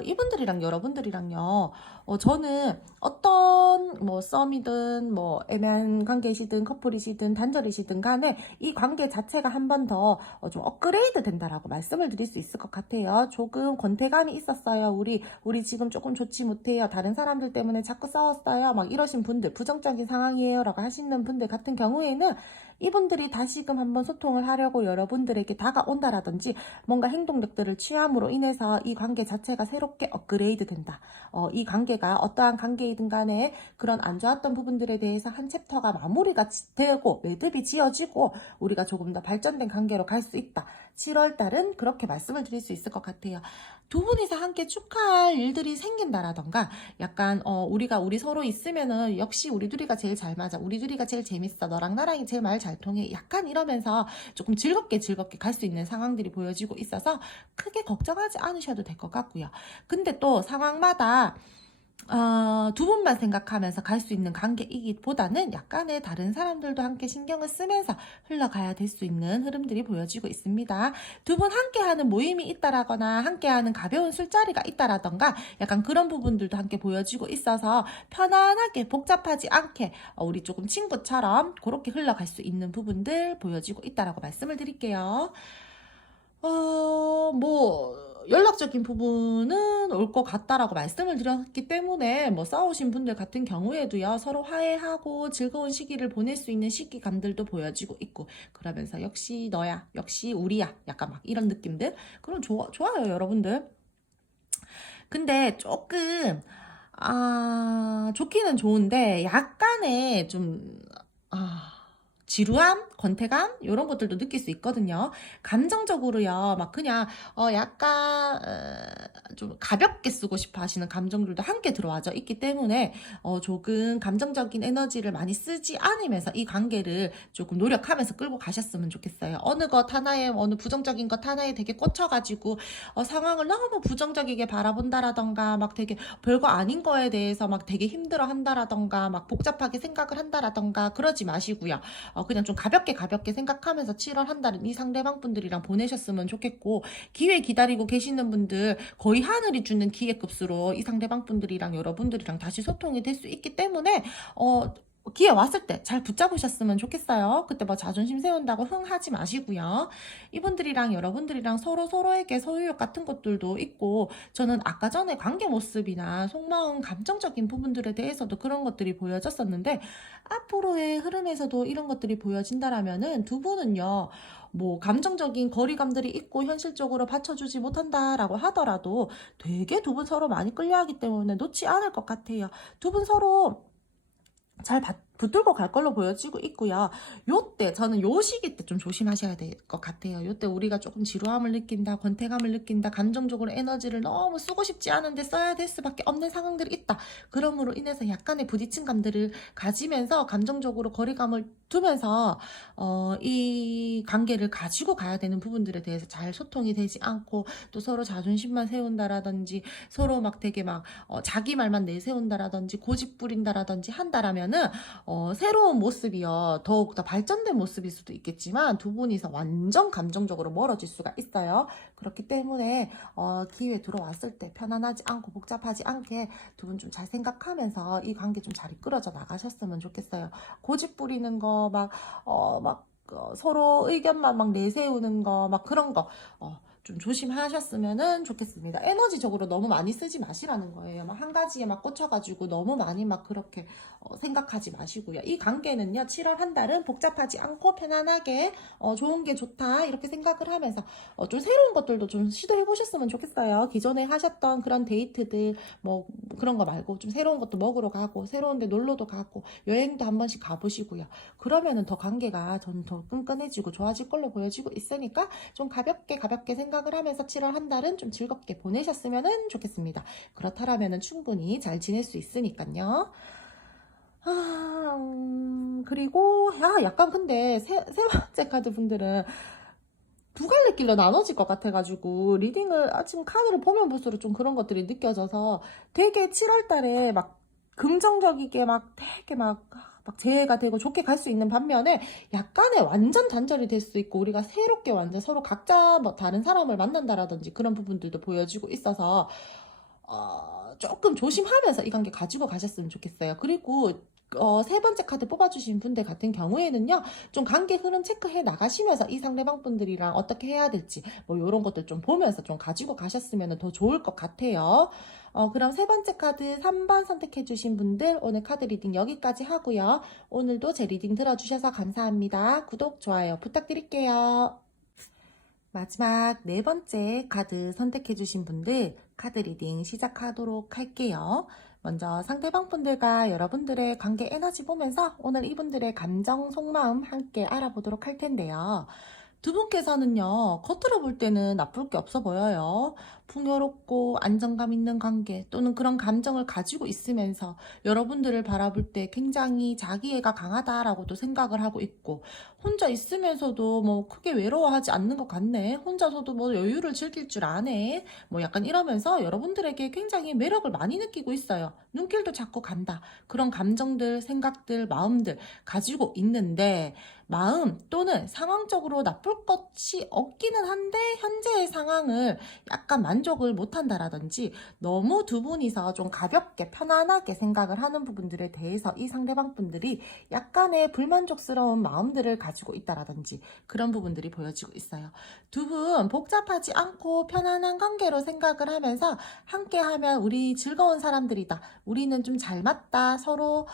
이분들이랑 여러분들이랑요. 저는 어떤 뭐 썸이든 뭐 애매한 관계이시든 커플이시든 단절이시든 간에 이 관계 자체가 한 번 더 좀 업그레이드 된다라고 말씀을 드릴 수 있을 것 같아요. 조금 권태감이 있었어요. 우리 지금 조금 좋지 못해요. 다른 사람들 때문에 자꾸 싸웠어요. 막 이러신 분들, 부정적인 상황이에요 라고 하시는 분들 같은 경우에는 이분들이 다시금 한번 소통을 하려고 여러분들에게 다가온다라든지 뭔가 행동력들을 취함으로 인해서 이 관계 자체가 새롭게 업그레이드 된다. 이 관계가 어떠한 관계이든 간에 그런 안 좋았던 부분들에 대해서 한 챕터가 마무리가 되고 매듭이 지어지고 우리가 조금 더 발전된 관계로 갈 수 있다. 7월 달은 그렇게 말씀을 드릴 수 있을 것 같아요. 두 분이서 함께 축하할 일들이 생긴다라던가 약간 우리 서로 있으면은 역시 우리 둘이가 제일 잘 맞아. 우리 둘이가 제일 재밌어. 너랑 나랑이 제일 말 잘 통해. 약간 이러면서 조금 즐겁게 갈 수 있는 상황들이 보여지고 있어서 크게 걱정하지 않으셔도 될 것 같고요. 근데 또 상황마다 두 분만 생각하면서 갈 수 있는 관계이기보다는 약간의 다른 사람들도 함께 신경을 쓰면서 흘러가야 될 수 있는 흐름들이 보여지고 있습니다. 두 분 함께하는 모임이 있다라거나 함께하는 가벼운 술자리가 있다라던가 약간 그런 부분들도 함께 보여지고 있어서 편안하게 복잡하지 않게 우리 조금 친구처럼 그렇게 흘러갈 수 있는 부분들 보여지고 있다라고 말씀을 드릴게요. 연락적인 부분은 올 것 같다라고 말씀을 드렸기 때문에 뭐 싸우신 분들 같은 경우에도요, 서로 화해하고 즐거운 시기를 보낼 수 있는 시기감들도 보여지고 있고, 그러면서 역시 너야, 역시 우리야, 약간 막 이런 느낌들. 그럼 좋아요, 여러분들. 근데 조금, 좋기는 좋은데, 약간의 좀, 지루함, 권태감 이런 것들도 느낄 수 있거든요. 감정적으로요, 막 그냥 약간 좀 가볍게 쓰고 싶어 하시는 감정들도 함께 들어와져 있기 때문에 조금 감정적인 에너지를 많이 쓰지 않으면서 이 관계를 조금 노력하면서 끌고 가셨으면 좋겠어요. 어느 부정적인 것 하나에 되게 꽂혀가지고 상황을 너무 부정적이게 바라본다라던가 막 되게 별거 아닌 거에 대해서 막 되게 힘들어 한다라던가 막 복잡하게 생각을 한다라던가 그러지 마시고요. 그냥 좀 가볍게 생각하면서 7월 한 달은 이 상대방 분들이랑 보내셨으면 좋겠고, 기회 기다리고 계시는 분들 거의 하늘이 주는 기회급수로 이 상대방 분들이랑 여러분들이랑 다시 소통이 될 수 있기 때문에 기회 왔을 때 잘 붙잡으셨으면 좋겠어요. 그때 뭐 자존심 세운다고 흥하지 마시고요. 이분들이랑 여러분들이랑 서로에게 소유욕 같은 것들도 있고, 저는 아까 전에 관계 모습이나 속마음 감정적인 부분들에 대해서도 그런 것들이 보여졌었는데, 앞으로의 흐름에서도 이런 것들이 보여진다라면은 두 분은요, 뭐 감정적인 거리감들이 있고 현실적으로 받쳐주지 못한다라고 하더라도 되게 두 분 서로 많이 끌려하기 때문에 놓지 않을 것 같아요. 두 분 서로 잘 붙들고 갈 걸로 보여지고 있고요. 요때 저는 요 시기 때 좀 조심하셔야 될 것 같아요. 요때 우리가 조금 지루함을 느낀다, 권태감을 느낀다, 감정적으로 에너지를 너무 쓰고 싶지 않은데 써야 될 수밖에 없는 상황들이 있다. 그러므로 인해서 약간의 부딪힌 감들을 가지면서 감정적으로 거리감을 두면서 이 관계를 가지고 가야 되는 부분들에 대해서 잘 소통이 되지 않고 또 서로 자존심만 세운다라든지 서로 막 되게 막 자기 말만 내세운다라든지 고집 부린다라든지 한다라면은 새로운 모습이요. 더욱더 발전된 모습일 수도 있겠지만 두 분이서 완전 감정적으로 멀어질 수가 있어요. 그렇기 때문에 기회 들어왔을 때 편안하지 않고 복잡하지 않게 두 분 좀 잘 생각하면서 이 관계 좀 잘 이끌어져 나가셨으면 좋겠어요. 고집 부리는 거 서로 의견만 막 내세우는 거 막 그런 거 좀 조심하셨으면 좋겠습니다. 에너지적으로 너무 많이 쓰지 마시라는 거예요. 막 한 가지에 막 꽂혀가지고 너무 많이 막 그렇게 생각하지 마시고요. 이 관계는요, 7월 한 달은 복잡하지 않고 편안하게 좋은 게 좋다 이렇게 생각을 하면서 좀 새로운 것들도 좀 시도해 보셨으면 좋겠어요. 기존에 하셨던 그런 데이트들 뭐 그런 거 말고 좀 새로운 것도 먹으러 가고 새로운 데 놀러도 가고 여행도 한 번씩 가보시고요. 그러면은 더 관계가 더 끈끈해지고 좋아질 걸로 보여지고 있으니까 좀 가볍게 생각을 하면서 7월 한 달은 좀 즐겁게 보내셨으면 좋겠습니다. 그렇다라면 충분히 잘 지낼 수 있으니까요. 그리고 약간 근데 세 번째 카드 분들은 두 갈래 길로 나눠질 것 같아가지고 리딩을 지금 카드를 보면 볼수록 좀 그런 것들이 느껴져서 되게 7월 달에 막 긍정적이게 막 되게 막 재해가 되고 좋게 갈 수 있는 반면에 약간의 완전 단절이 될 수 있고 우리가 새롭게 완전 서로 각자 뭐 다른 사람을 만난다라든지 그런 부분들도 보여지고 있어서 조금 조심하면서 이 관계 가지고 가셨으면 좋겠어요. 그리고 세 번째 카드 뽑아주신 분들 같은 경우에는요, 좀 관계 흐름 체크해 나가시면서 이 상대방 분들이랑 어떻게 해야 될지, 뭐, 요런 것들 좀 보면서 좀 가지고 가셨으면 더 좋을 것 같아요. 그럼 세 번째 카드 3번 선택해주신 분들, 오늘 카드 리딩 여기까지 하고요. 오늘도 제 리딩 들어주셔서 감사합니다. 구독, 좋아요 부탁드릴게요. 마지막 네 번째 카드 선택해주신 분들 카드 리딩 시작하도록 할게요. 먼저 상대방 분들과 여러분들의 관계 에너지 보면서 오늘 이분들의 감정, 속마음 함께 알아보도록 할 텐데요. 두 분께서는요, 겉으로 볼 때는 나쁠 게 없어 보여요. 풍요롭고 안정감 있는 관계 또는 그런 감정을 가지고 있으면서 여러분들을 바라볼 때 굉장히 자기애가 강하다라고도 생각을 하고 있고, 혼자 있으면서도 뭐 크게 외로워하지 않는 것 같네. 혼자서도 뭐 여유를 즐길 줄 아네. 뭐 약간 이러면서 여러분들에게 굉장히 매력을 많이 느끼고 있어요. 눈길도 자꾸 간다. 그런 감정들, 생각들, 마음들 가지고 있는데, 마음 또는 상황적으로 나쁠 것이 없기는 한데 현재의 상황을 약간 만족을 못한다라든지 너무 두 분이서 좀 가볍게 편안하게 생각을 하는 부분들에 대해서 이 상대방 분들이 약간의 불만족스러운 마음들을 가지고 있다라든지 그런 부분들이 보여지고 있어요. 두 분 복잡하지 않고 편안한 관계로 생각을 하면서 함께하면 우리 즐거운 사람들이다. 우리는 좀 잘 맞다. 서로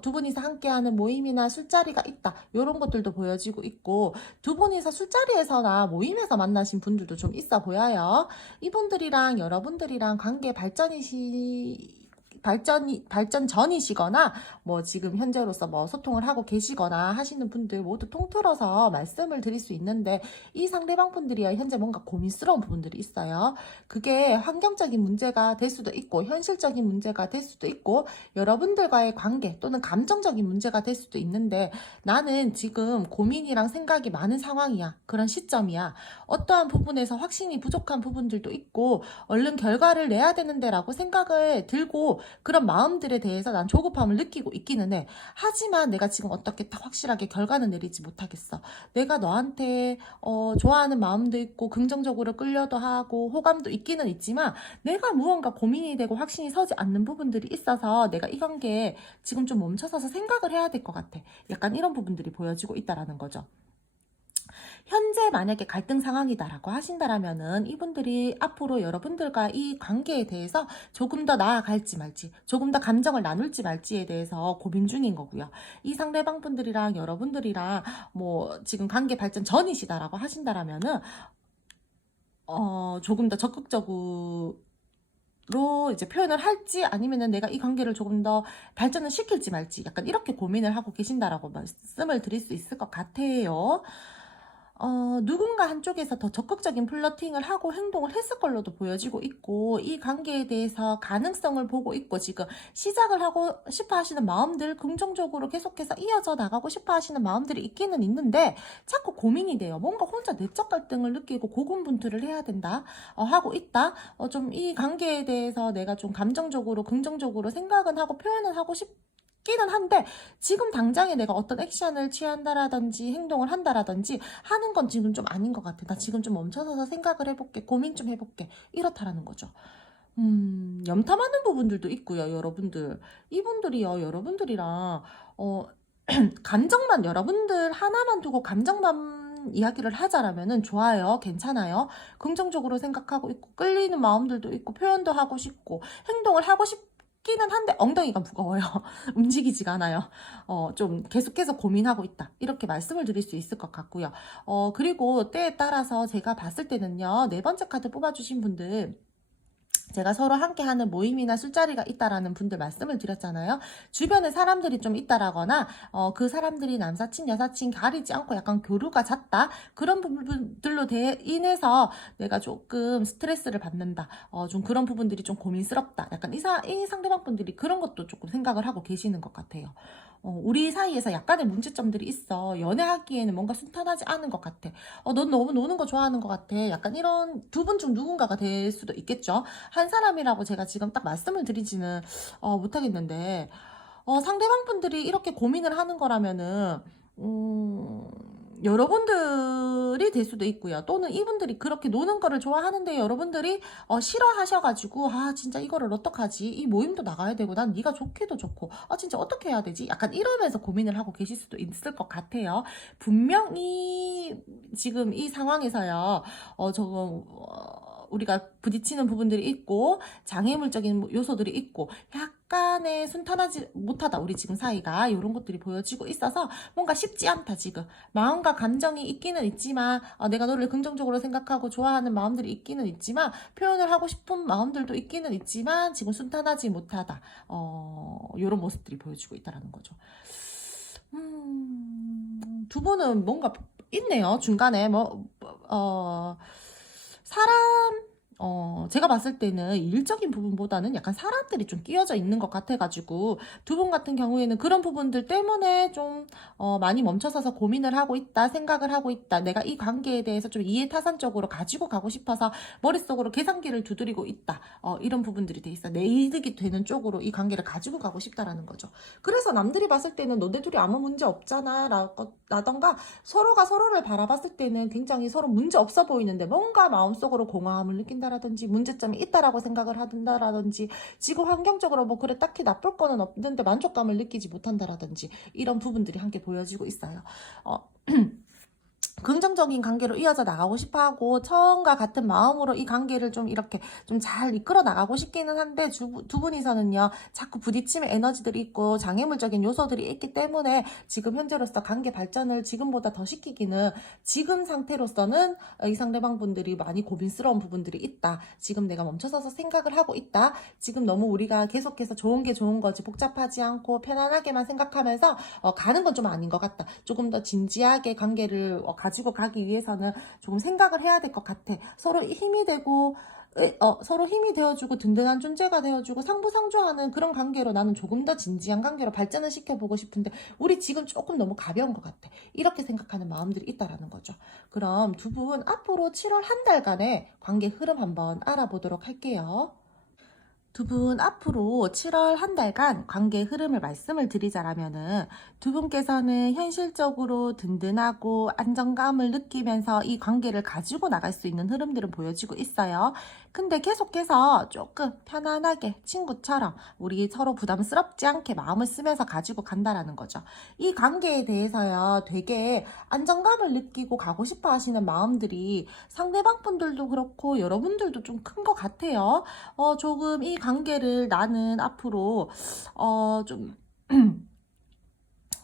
두 분이서 함께하는 모임이나 술자리가 있다. 이런 것들도 보여지고 있고 두 분이서 술자리에서나 모임에서 만나신 분들도 좀 있어 보여요. 이분들이랑 여러분들이랑 관계 발전 전이시거나 뭐 지금 현재로서 뭐 소통을 하고 계시거나 하시는 분들 모두 통틀어서 말씀을 드릴 수 있는데 이 상대방 분들이야 현재 뭔가 고민스러운 부분들이 있어요. 그게 환경적인 문제가 될 수도 있고 현실적인 문제가 될 수도 있고 여러분들과의 관계 또는 감정적인 문제가 될 수도 있는데 나는 지금 고민이랑 생각이 많은 상황이야. 그런 시점이야. 어떠한 부분에서 확신이 부족한 부분들도 있고 얼른 결과를 내야 되는데 라고 생각을 들고 그런 마음들에 대해서 난 조급함을 느끼고 있기는 해. 하지만 내가 지금 어떻게 딱 확실하게 결과는 내리지 못하겠어. 내가 너한테 좋아하는 마음도 있고 긍정적으로 끌려도 하고 호감도 있기는 있지만 내가 무언가 고민이 되고 확신이 서지 않는 부분들이 있어서 내가 이 관계에 지금 좀 멈춰서서 생각을 해야 될 것 같아. 약간 이런 부분들이 보여지고 있다라는 거죠. 현재 만약에 갈등 상황이다라고 하신다라면은 이분들이 앞으로 여러분들과 이 관계에 대해서 조금 더 나아갈지 말지, 조금 더 감정을 나눌지 말지에 대해서 고민 중인 거고요. 이 상대방 분들이랑 여러분들이랑 뭐 지금 관계 발전 전이시다라고 하신다라면은 조금 더 적극적으로 이제 표현을 할지 아니면은 내가 이 관계를 조금 더 발전을 시킬지 말지 약간 이렇게 고민을 하고 계신다라고 말씀을 드릴 수 있을 것 같아요. 누군가 한쪽에서 더 적극적인 플러팅을 하고 행동을 했을 걸로도 보여지고 있고 이 관계에 대해서 가능성을 보고 있고 지금 시작을 하고 싶어 하시는 마음들 긍정적으로 계속해서 이어져 나가고 싶어 하시는 마음들이 있기는 있는데 자꾸 고민이 돼요. 뭔가 혼자 내적 갈등을 느끼고 고군분투를 해야 된다 하고 있다. 좀 이 관계에 대해서 내가 좀 감정적으로 긍정적으로 생각은 하고 표현은 하고 싶기는 한데 지금 당장에 내가 어떤 액션을 취한다라든지 행동을 한다라든지 하는 건 지금 좀 아닌 것 같아. 나 지금 좀 멈춰서서 생각을 해볼게. 고민 좀 해볼게. 이렇다라는 거죠. 염탐하는 부분들도 있고요, 여러분들. 이분들이요, 여러분들이랑, 감정만, 여러분들 하나만 두고 감정만 이야기를 하자라면은 좋아요. 괜찮아요. 긍정적으로 생각하고 있고 끌리는 마음들도 있고 표현도 하고 싶고 행동을 하고 싶기는 한데 엉덩이가 무거워요. 움직이지가 않아요. 좀 계속해서 고민하고 있다. 이렇게 말씀을 드릴 수 있을 것 같고요. 그리고 때에 따라서 제가 봤을 때는요. 네 번째 카드 뽑아주신 분들 제가 서로 함께하는 모임이나 술자리가 있다라는 분들 말씀을 드렸잖아요. 주변에 사람들이 좀 있다라거나 그 사람들이 남사친, 여사친 가리지 않고 약간 교류가 잦다. 그런 부분들로 인해서 내가 조금 스트레스를 받는다. 좀 그런 부분들이 좀 고민스럽다. 약간 이 상대방 분들이 그런 것도 조금 생각을 하고 계시는 것 같아요. 우리 사이에서 약간의 문제점들이 있어. 연애하기에는 뭔가 순탄하지 않은 것 같아. 넌 너무 노는 거 좋아하는 것 같아. 약간 이런 두 분 중 누군가가 될 수도 있겠죠. 한 사람이라고 제가 지금 딱 말씀을 드리지는 못하겠는데 상대방 분들이 이렇게 고민을 하는 거라면은 여러분들이 될 수도 있고요. 또는 이분들이 그렇게 노는 거를 좋아하는데 여러분들이 싫어하셔가지고 진짜 이거를 어떡하지? 이 모임도 나가야 되고 난 네가 좋기도 좋고 진짜 어떻게 해야 되지? 약간 이러면서 고민을 하고 계실 수도 있을 것 같아요. 분명히 지금 이 상황에서요. 조금 우리가 부딪히는 부분들이 있고 장애물적인 요소들이 있고 약간의 순탄하지 못하다 우리 지금 사이가 이런 것들이 보여지고 있어서 뭔가 쉽지 않다 지금. 마음과 감정이 있기는 있지만 내가 너를 긍정적으로 생각하고 좋아하는 마음들이 있기는 있지만 표현을 하고 싶은 마음들도 있기는 있지만 지금 순탄하지 못하다. 이런 모습들이 보여지고 있다는 거죠. 두 분은 뭔가 있네요. 중간에 사람 제가 봤을 때는 일적인 부분보다는 약간 사람들이 좀 끼어져 있는 것 같아가지고 두 분 같은 경우에는 그런 부분들 때문에 좀 많이 멈춰서서 고민을 하고 있다, 생각을 하고 있다. 내가 이 관계에 대해서 좀 이해타산적으로 가지고 가고 싶어서 머릿속으로 계산기를 두드리고 있다. 이런 부분들이 돼 있어. 내 이득이 되는 쪽으로 이 관계를 가지고 가고 싶다라는 거죠. 그래서 남들이 봤을 때는 너네 둘이 아무 문제 없잖아 라던가 서로가 서로를 바라봤을 때는 굉장히 서로 문제 없어 보이는데 뭔가 마음속으로 공허함을 느낀다라든지 문제점이 있다라고 생각을 한다라든지 지구 환경적으로 뭐 그래 딱히 나쁠 거는 없는데 만족감을 느끼지 못한다라든지 이런 부분들이 함께 보여지고 있어요. 긍정적인 관계로 이어져 나가고 싶어 하고 처음과 같은 마음으로 이 관계를 좀 이렇게 좀 잘 이끌어 나가고 싶기는 한데 두 분이서는요 자꾸 부딪힘의 에너지들이 있고 장애물적인 요소들이 있기 때문에 지금 현재로서 관계 발전을 지금보다 더 시키기는 지금 상태로서는 이 상대방 분들이 많이 고민스러운 부분들이 있다. 지금 내가 멈춰서서 생각을 하고 있다. 지금 너무 우리가 계속해서 좋은 게 좋은 거지 복잡하지 않고 편안하게만 생각하면서 가는 건 좀 아닌 것 같다. 조금 더 진지하게 관계를 가지고 가기 위해서는 조금 생각을 해야 될 것 같아. 서로 힘이 되고 서로 힘이 되어주고 든든한 존재가 되어주고 상부상조하는 그런 관계로 나는 조금 더 진지한 관계로 발전을 시켜보고 싶은데 우리 지금 조금 너무 가벼운 것 같아. 이렇게 생각하는 마음들이 있다라는 거죠. 그럼 두 분 앞으로 7월 한 달간의 관계 흐름 한번 알아보도록 할게요. 두 분 앞으로 7월 한 달간 관계 흐름을 말씀을 드리자라면은 두 분께서는 현실적으로 든든하고 안정감을 느끼면서 이 관계를 가지고 나갈 수 있는 흐름들은 보여지고 있어요. 근데 계속해서 조금 편안하게 친구처럼 우리 서로 부담스럽지 않게 마음을 쓰면서 가지고 간다라는 거죠. 이 관계에 대해서요 되게 안정감을 느끼고 가고 싶어 하시는 마음들이 상대방 분들도 그렇고 여러분들도 좀 큰 것 같아요. 조금 이 관계를 나는 앞으로 좀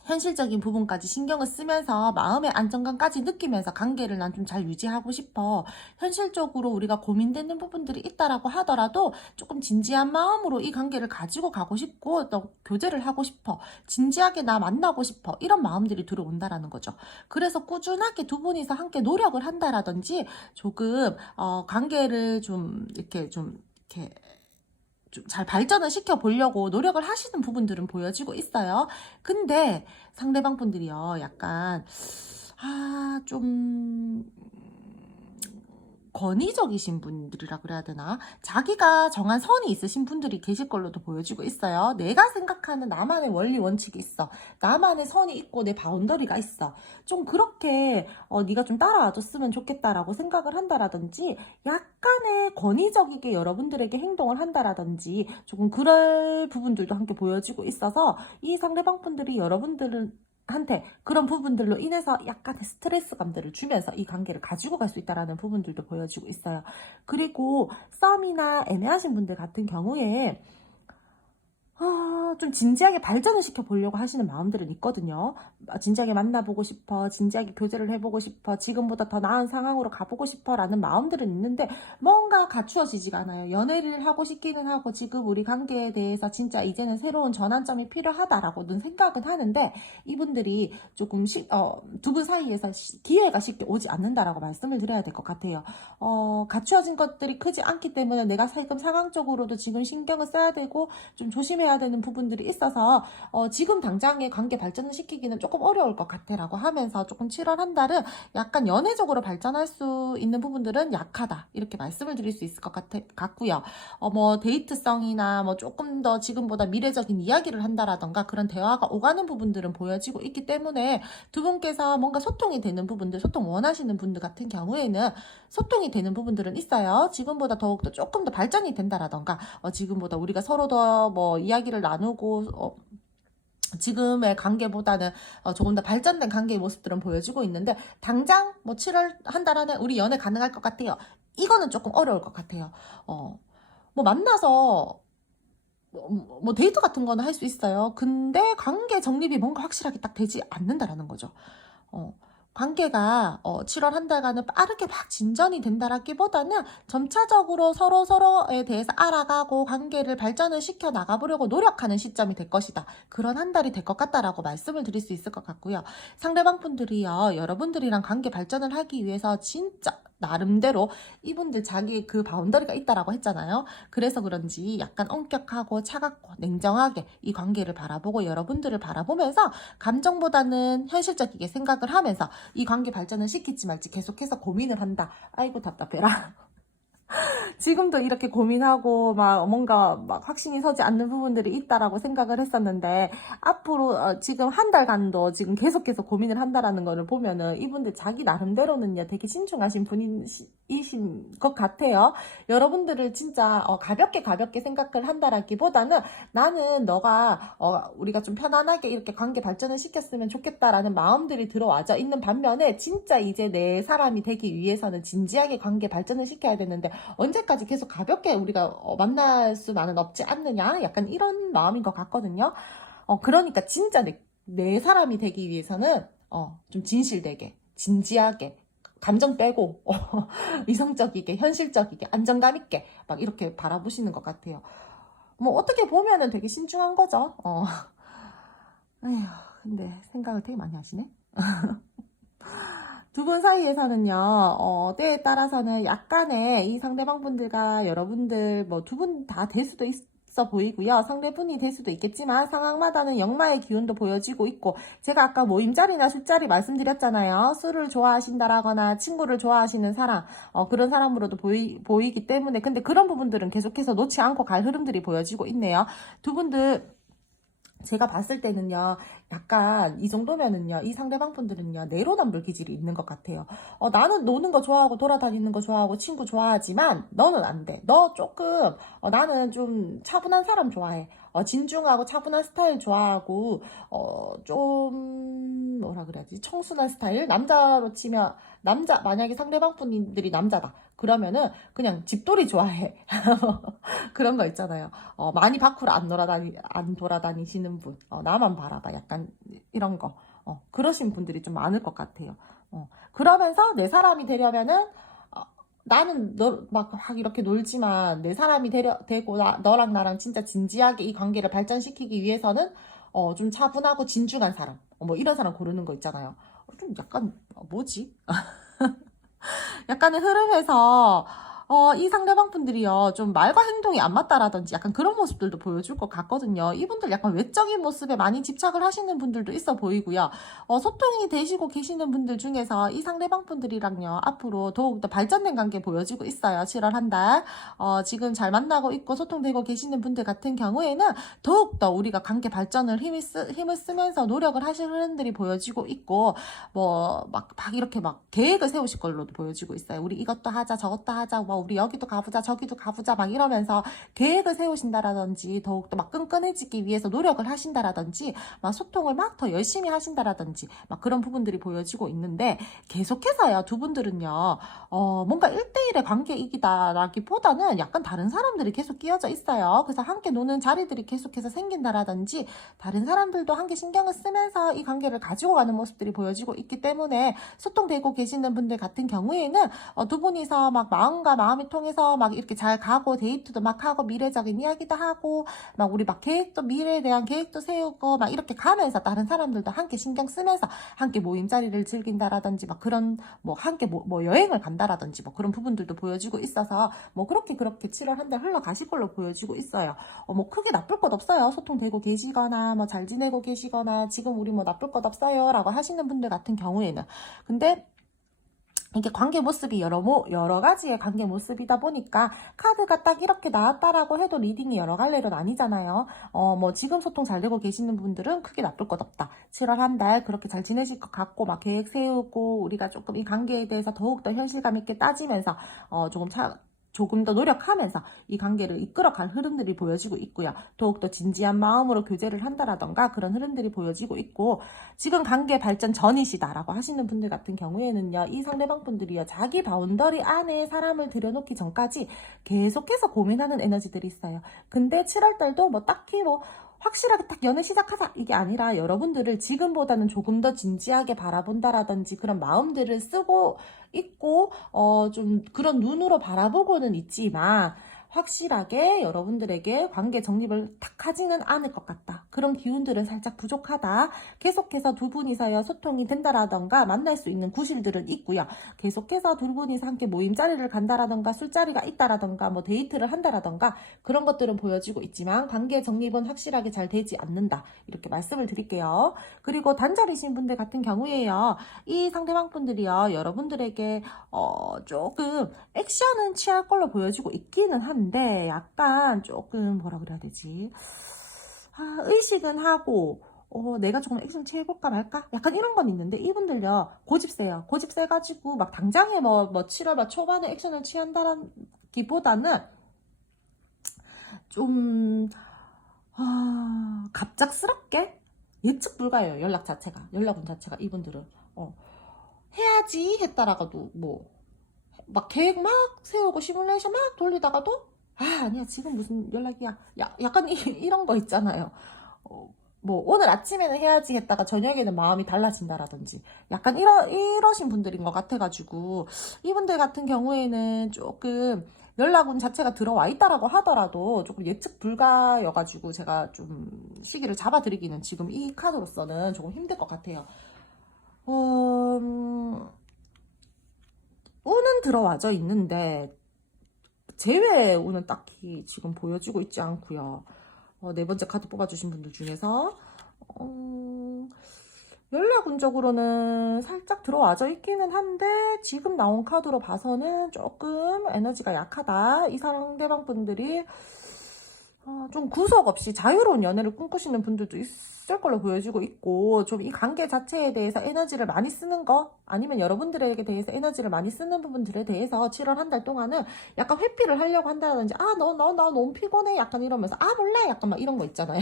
현실적인 부분까지 신경을 쓰면서 마음의 안정감까지 느끼면서 관계를 난 좀 잘 유지하고 싶어. 현실적으로 우리가 고민되는 부분들이 있다라고 하더라도 조금 진지한 마음으로 이 관계를 가지고 가고 싶고 또 교제를 하고 싶어. 진지하게 나 만나고 싶어. 이런 마음들이 들어온다라는 거죠. 그래서 꾸준하게 두 분이서 함께 노력을 한다라든지 조금 관계를 좀 이렇게 좀 잘 발전을 시켜보려고 노력을 하시는 부분들은 보여지고 있어요. 근데 상대방 분들이요, 약간, 좀, 권위적이신 분들이라 그래야 되나? 자기가 정한 선이 있으신 분들이 계실 걸로도 보여지고 있어요. 내가 생각하는 나만의 원리 원칙이 있어. 나만의 선이 있고 내 바운더리가 있어. 좀 그렇게 네가 좀 따라와줬으면 좋겠다라고 생각을 한다라든지 약간의 권위적이게 여러분들에게 행동을 한다라든지 조금 그럴 부분들도 함께 보여지고 있어서 이 상대방 분들이 여러분들을 한테 그런 부분들로 인해서 약간의 스트레스감들을 주면서 이 관계를 가지고 갈 수 있다라는 부분들도 보여지고 있어요. 그리고 썸이나 애매하신 분들 같은 경우에 좀 진지하게 발전을 시켜보려고 하시는 마음들은 있거든요. 진지하게 만나보고 싶어, 진지하게 교제를 해보고 싶어, 지금보다 더 나은 상황으로 가보고 싶어 라는 마음들은 있는데 뭔가 갖추어지지가 않아요. 연애를 하고 싶기는 하고 지금 우리 관계에 대해서 진짜 이제는 새로운 전환점이 필요하다라고는 생각은 하는데 이분들이 조금 두 분 사이에서 기회가 쉽게 오지 않는다라고 말씀을 드려야 될 것 같아요. 갖추어진 것들이 크지 않기 때문에 내가 지금 상황적으로도 지금 신경을 써야 되고 좀 조심해야 되는 부분들이 있어서 지금 당장의 관계 발전을 시키기는 조금 어려울 것 같아라고 하면서 조금 7월 한 달은 약간 연애적으로 발전할 수 있는 부분들은 약하다 이렇게 말씀을 드릴 수 있을 것 같고요. 뭐 데이트성이나 뭐 조금 더 지금보다 미래적인 이야기를 한다라던가 그런 대화가 오가는 부분들은 보여지고 있기 때문에 두 분께서 뭔가 소통이 되는 부분들, 소통 원하시는 분들 같은 경우에는 소통이 되는 부분들은 있어요. 지금보다 더욱더 조금 더 발전이 된다라던가 지금보다 우리가 서로 더 뭐 이야기를 나누고 지금의 관계보다는 조금 더 발전된 관계의 모습들은 보여지고 있는데 당장 뭐 7월 한 달 안에 우리 연애 가능할 것 같아요. 이거는 조금 어려울 것 같아요. 뭐 만나서 뭐 데이트 같은 거는 할 수 있어요. 근데 관계 정립이 뭔가 확실하게 딱 되지 않는다라는 거죠. 관계가 7월 한 달간은 빠르게 막 진전이 된다라기보다는 점차적으로 서로에 대해서 알아가고 관계를 발전을 시켜 나가보려고 노력하는 시점이 될 것이다. 그런 한 달이 될 것 같다라고 말씀을 드릴 수 있을 것 같고요. 상대방 분들이요, 여러분들이랑 관계 발전을 하기 위해서 진짜 나름대로 이분들 자기 그 바운더리가 있다라고 했잖아요. 그래서 그런지 약간 엄격하고 차갑고 냉정하게 이 관계를 바라보고 여러분들을 바라보면서 감정보다는 현실적이게 생각을 하면서 이 관계 발전을 시킬지 말지 계속해서 고민을 한다. 아이고 답답해라. 지금도 이렇게 고민하고 막 뭔가 막 확신이 서지 않는 부분들이 있다라고 생각을 했었는데 앞으로 지금 한 달간도 지금 계속해서 고민을 한다라는 거를 보면은 이분들 자기 나름대로는요 되게 신중하신 분이신 것 같아요. 여러분들을 진짜 가볍게 생각을 한다라기보다는 나는 너가 우리가 좀 편안하게 이렇게 관계 발전을 시켰으면 좋겠다라는 마음들이 들어와져 있는 반면에 진짜 이제 내 사람이 되기 위해서는 진지하게 관계 발전을 시켜야 되는데 언제까지 계속 가볍게 우리가 만날 수만은 없지 않느냐 약간 이런 마음인 것 같거든요. 그러니까 진짜 내 사람이 되기 위해서는 좀 진실되게 진지하게 감정 빼고 이성적이게 현실적이게 안정감 있게 막 이렇게 바라보시는 것 같아요. 뭐 어떻게 보면은 되게 신중한 거죠. 에휴, 근데 생각을 되게 많이 하시네. 두 분 사이에서는요, 때에 따라서는 약간의 이 상대방 분들과 여러분들, 뭐 두 분 다 될 수도 있어 보이고요. 상대분이 될 수도 있겠지만 상황마다는 역마의 기운도 보여지고 있고, 제가 아까 모임자리나 술자리 말씀드렸잖아요. 술을 좋아하신다라거나 친구를 좋아하시는 사람, 그런 사람으로도 보이기 때문에, 근데 그런 부분들은 계속해서 놓지 않고 갈 흐름들이 보여지고 있네요. 두 분들, 제가 봤을 때는요, 약간 이 정도면은요, 이 상대방 분들은요, 내로남불 기질이 있는 것 같아요. 나는 노는 거 좋아하고 돌아다니는 거 좋아하고 친구 좋아하지만 너는 안 돼. 너 조금 나는 좀 차분한 사람 좋아해. 진중하고 차분한 스타일 좋아하고 좀 뭐라 그래야지 청순한 스타일 남자로 치면 만약에 상대방 분들이 남자다 그러면은 그냥 집돌이 좋아해. 그런 거 있잖아요. 많이 밖으로 안 돌아다니시는 분, 나만 바라봐. 약간 이런 거. 그러신 분들이 좀 많을 것 같아요. 그러면서 내 사람이 되려면은, 나는 막 이렇게 놀지만 내 사람이 되고 너랑 나랑 진짜 진지하게 이 관계를 발전시키기 위해서는 좀 차분하고 진중한 사람, 뭐 이런 사람 고르는 거 있잖아요. 좀 약간, 뭐지? 약간의 흐름에서 이 상대방 분들이요 좀 말과 행동이 안 맞다라든지 약간 그런 모습들도 보여줄 것 같거든요. 이분들 약간 외적인 모습에 많이 집착을 하시는 분들도 있어 보이고요. 소통이 되시고 계시는 분들 중에서 이 상대방 분들이랑요 앞으로 더욱더 발전된 관계 보여지고 있어요. 7월 한 달. 지금 잘 만나고 있고 소통되고 계시는 분들 같은 경우에는 더욱더 우리가 관계 발전을 힘을 쓰면서 노력을 하시는 흐름들이 보여지고 있고 뭐 막 이렇게 막 계획을 세우실 걸로도 보여지고 있어요. 우리 이것도 하자 저것도 하자 뭐 뭐 우리 여기도 가보자 저기도 가보자 막 이러면서 계획을 세우신다라든지 더욱더 막 끈끈해지기 위해서 노력을 하신다라든지 막 소통을 막 더 열심히 하신다라든지 막 그런 부분들이 보여지고 있는데 계속해서요 두 분들은요 뭔가 1대1의 관계이기다라기보다는 약간 다른 사람들이 계속 끼어져 있어요. 그래서 함께 노는 자리들이 계속해서 생긴다라든지 다른 사람들도 함께 신경을 쓰면서 이 관계를 가지고 가는 모습들이 보여지고 있기 때문에 소통되고 계시는 분들 같은 경우에는 두 분이서 막 마음과 마음이 통해서 막 이렇게 잘 가고 데이트도 막 하고 미래적인 이야기도 하고 막 우리 막 계획도 미래에 대한 계획도 세우고 막 이렇게 가면서 다른 사람들도 함께 신경 쓰면서 함께 모임 자리를 즐긴다라든지 막 그런 뭐 함께 뭐 여행을 간다라든지 뭐 그런 부분들도 보여지고 있어서 뭐 그렇게 7월 한 달 흘러가실 걸로 보여지고 있어요. 뭐 크게 나쁠 것 없어요. 소통되고 계시거나 뭐 잘 지내고 계시거나 지금 우리 뭐 나쁠 것 없어요 라고 하시는 분들 같은 경우에는 근데 이게 관계 모습이 여러 가지의 관계 모습이다 보니까 카드가 딱 이렇게 나왔다라고 해도 리딩이 여러 갈래로 나뉘잖아요. 뭐 지금 소통 잘 되고 계시는 분들은 크게 나쁠 것 없다. 7월 한 달 그렇게 잘 지내실 것 같고 막 계획 세우고 우리가 조금 이 관계에 대해서 더욱더 현실감 있게 따지면서 조금 더 노력하면서 이 관계를 이끌어갈 흐름들이 보여지고 있고요. 더욱더 진지한 마음으로 교제를 한다라던가 그런 흐름들이 보여지고 있고 지금 관계 발전 전이시다라고 하시는 분들 같은 경우에는요. 이 상대방 분들이요. 자기 바운더리 안에 사람을 들여놓기 전까지 계속해서 고민하는 에너지들이 있어요. 근데 7월달도 뭐 딱히 뭐 확실하게 딱 연애 시작하자 이게 아니라 여러분들을 지금보다는 조금 더 진지하게 바라본다라든지 그런 마음들을 쓰고 있고 좀 그런 눈으로 바라보고는 있지만 확실하게 여러분들에게 관계 정립을 탁 하지는 않을 것 같다. 그런 기운들은 살짝 부족하다. 계속해서 두 분이서요 소통이 된다라던가 만날 수 있는 구실들은 있고요. 계속해서 두 분이서 함께 모임 자리를 간다라던가 술자리가 있다라던가 뭐 데이트를 한다라던가 그런 것들은 보여지고 있지만 관계 정립은 확실하게 잘 되지 않는다. 이렇게 말씀을 드릴게요. 그리고 단절이신 분들 같은 경우에요. 이 상대방 분들이요. 여러분들에게 조금 액션은 취할 걸로 보여지고 있기는 한데 약간 조금 뭐라 그래야 되지? 의식은 하고 내가 조금 액션 취해볼까 말까? 약간 이런 건 있는데 이분들요 고집세요. 고집세가지고 막 당장에 뭐 7월 말 초반에 액션을 취한다는 기보다는 좀 갑작스럽게 예측 불가해요. 연락운 자체가 이분들은 해야지 했다라가도 뭐 막 계획 막 세우고 시뮬레이션 막 돌리다가도 아니야 지금 무슨 연락이야 약간 이런 거 있잖아요. 뭐 오늘 아침에는 해야지 했다가 저녁에는 마음이 달라진다라든지 약간 이러신 분들인 것 같아가지고 이분들 같은 경우에는 조금 연락운 자체가 들어와 있다라고 하더라도 조금 예측 불가여가지고 제가 좀 시기를 잡아드리기는 지금 이 카드로서는 조금 힘들 것 같아요. 운은 들어와져 있는데 제외 운은 딱히 지금 보여지고 있지 않고요. 네 번째 카드 뽑아주신 분들 중에서 연락운적으로는 살짝 들어와져 있기는 한데 지금 나온 카드로 봐서는 조금 에너지가 약하다. 이 상대방 분들이 좀 구속 없이 자유로운 연애를 꿈꾸시는 분들도 있을 걸로 보여지고 있고 좀 이 관계 자체에 대해서 에너지를 많이 쓰는 거 아니면 여러분들에게 대해서 에너지를 많이 쓰는 부분들에 대해서 7월 한 달 동안은 약간 회피를 하려고 한다든지 너 너무 피곤해 약간 이러면서 몰래 약간 막 이런 거 있잖아요.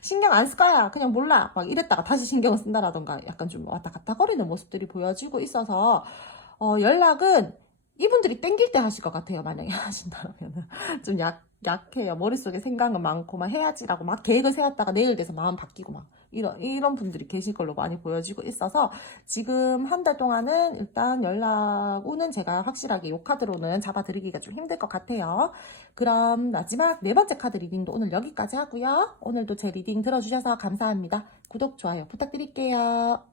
신경 안 쓸 거야 그냥 몰라 막 이랬다가 다시 신경을 쓴다라던가 약간 좀 왔다 갔다 거리는 모습들이 보여지고 있어서 연락은 이분들이 땡길 때 하실 것 같아요. 만약에 하신다면 좀 약해요. 머릿속에 생각은 많고 막 해야지라고 막 계획을 세웠다가 내일 돼서 마음 바뀌고 막 이런 분들이 계실 걸로 많이 보여지고 있어서 지금 한 달 동안은 일단 연락 오는 제가 확실하게 요 카드로는 잡아드리기가 좀 힘들 것 같아요. 그럼 마지막 네 번째 카드 리딩도 오늘 여기까지 하고요. 오늘도 제 리딩 들어주셔서 감사합니다. 구독, 좋아요 부탁드릴게요.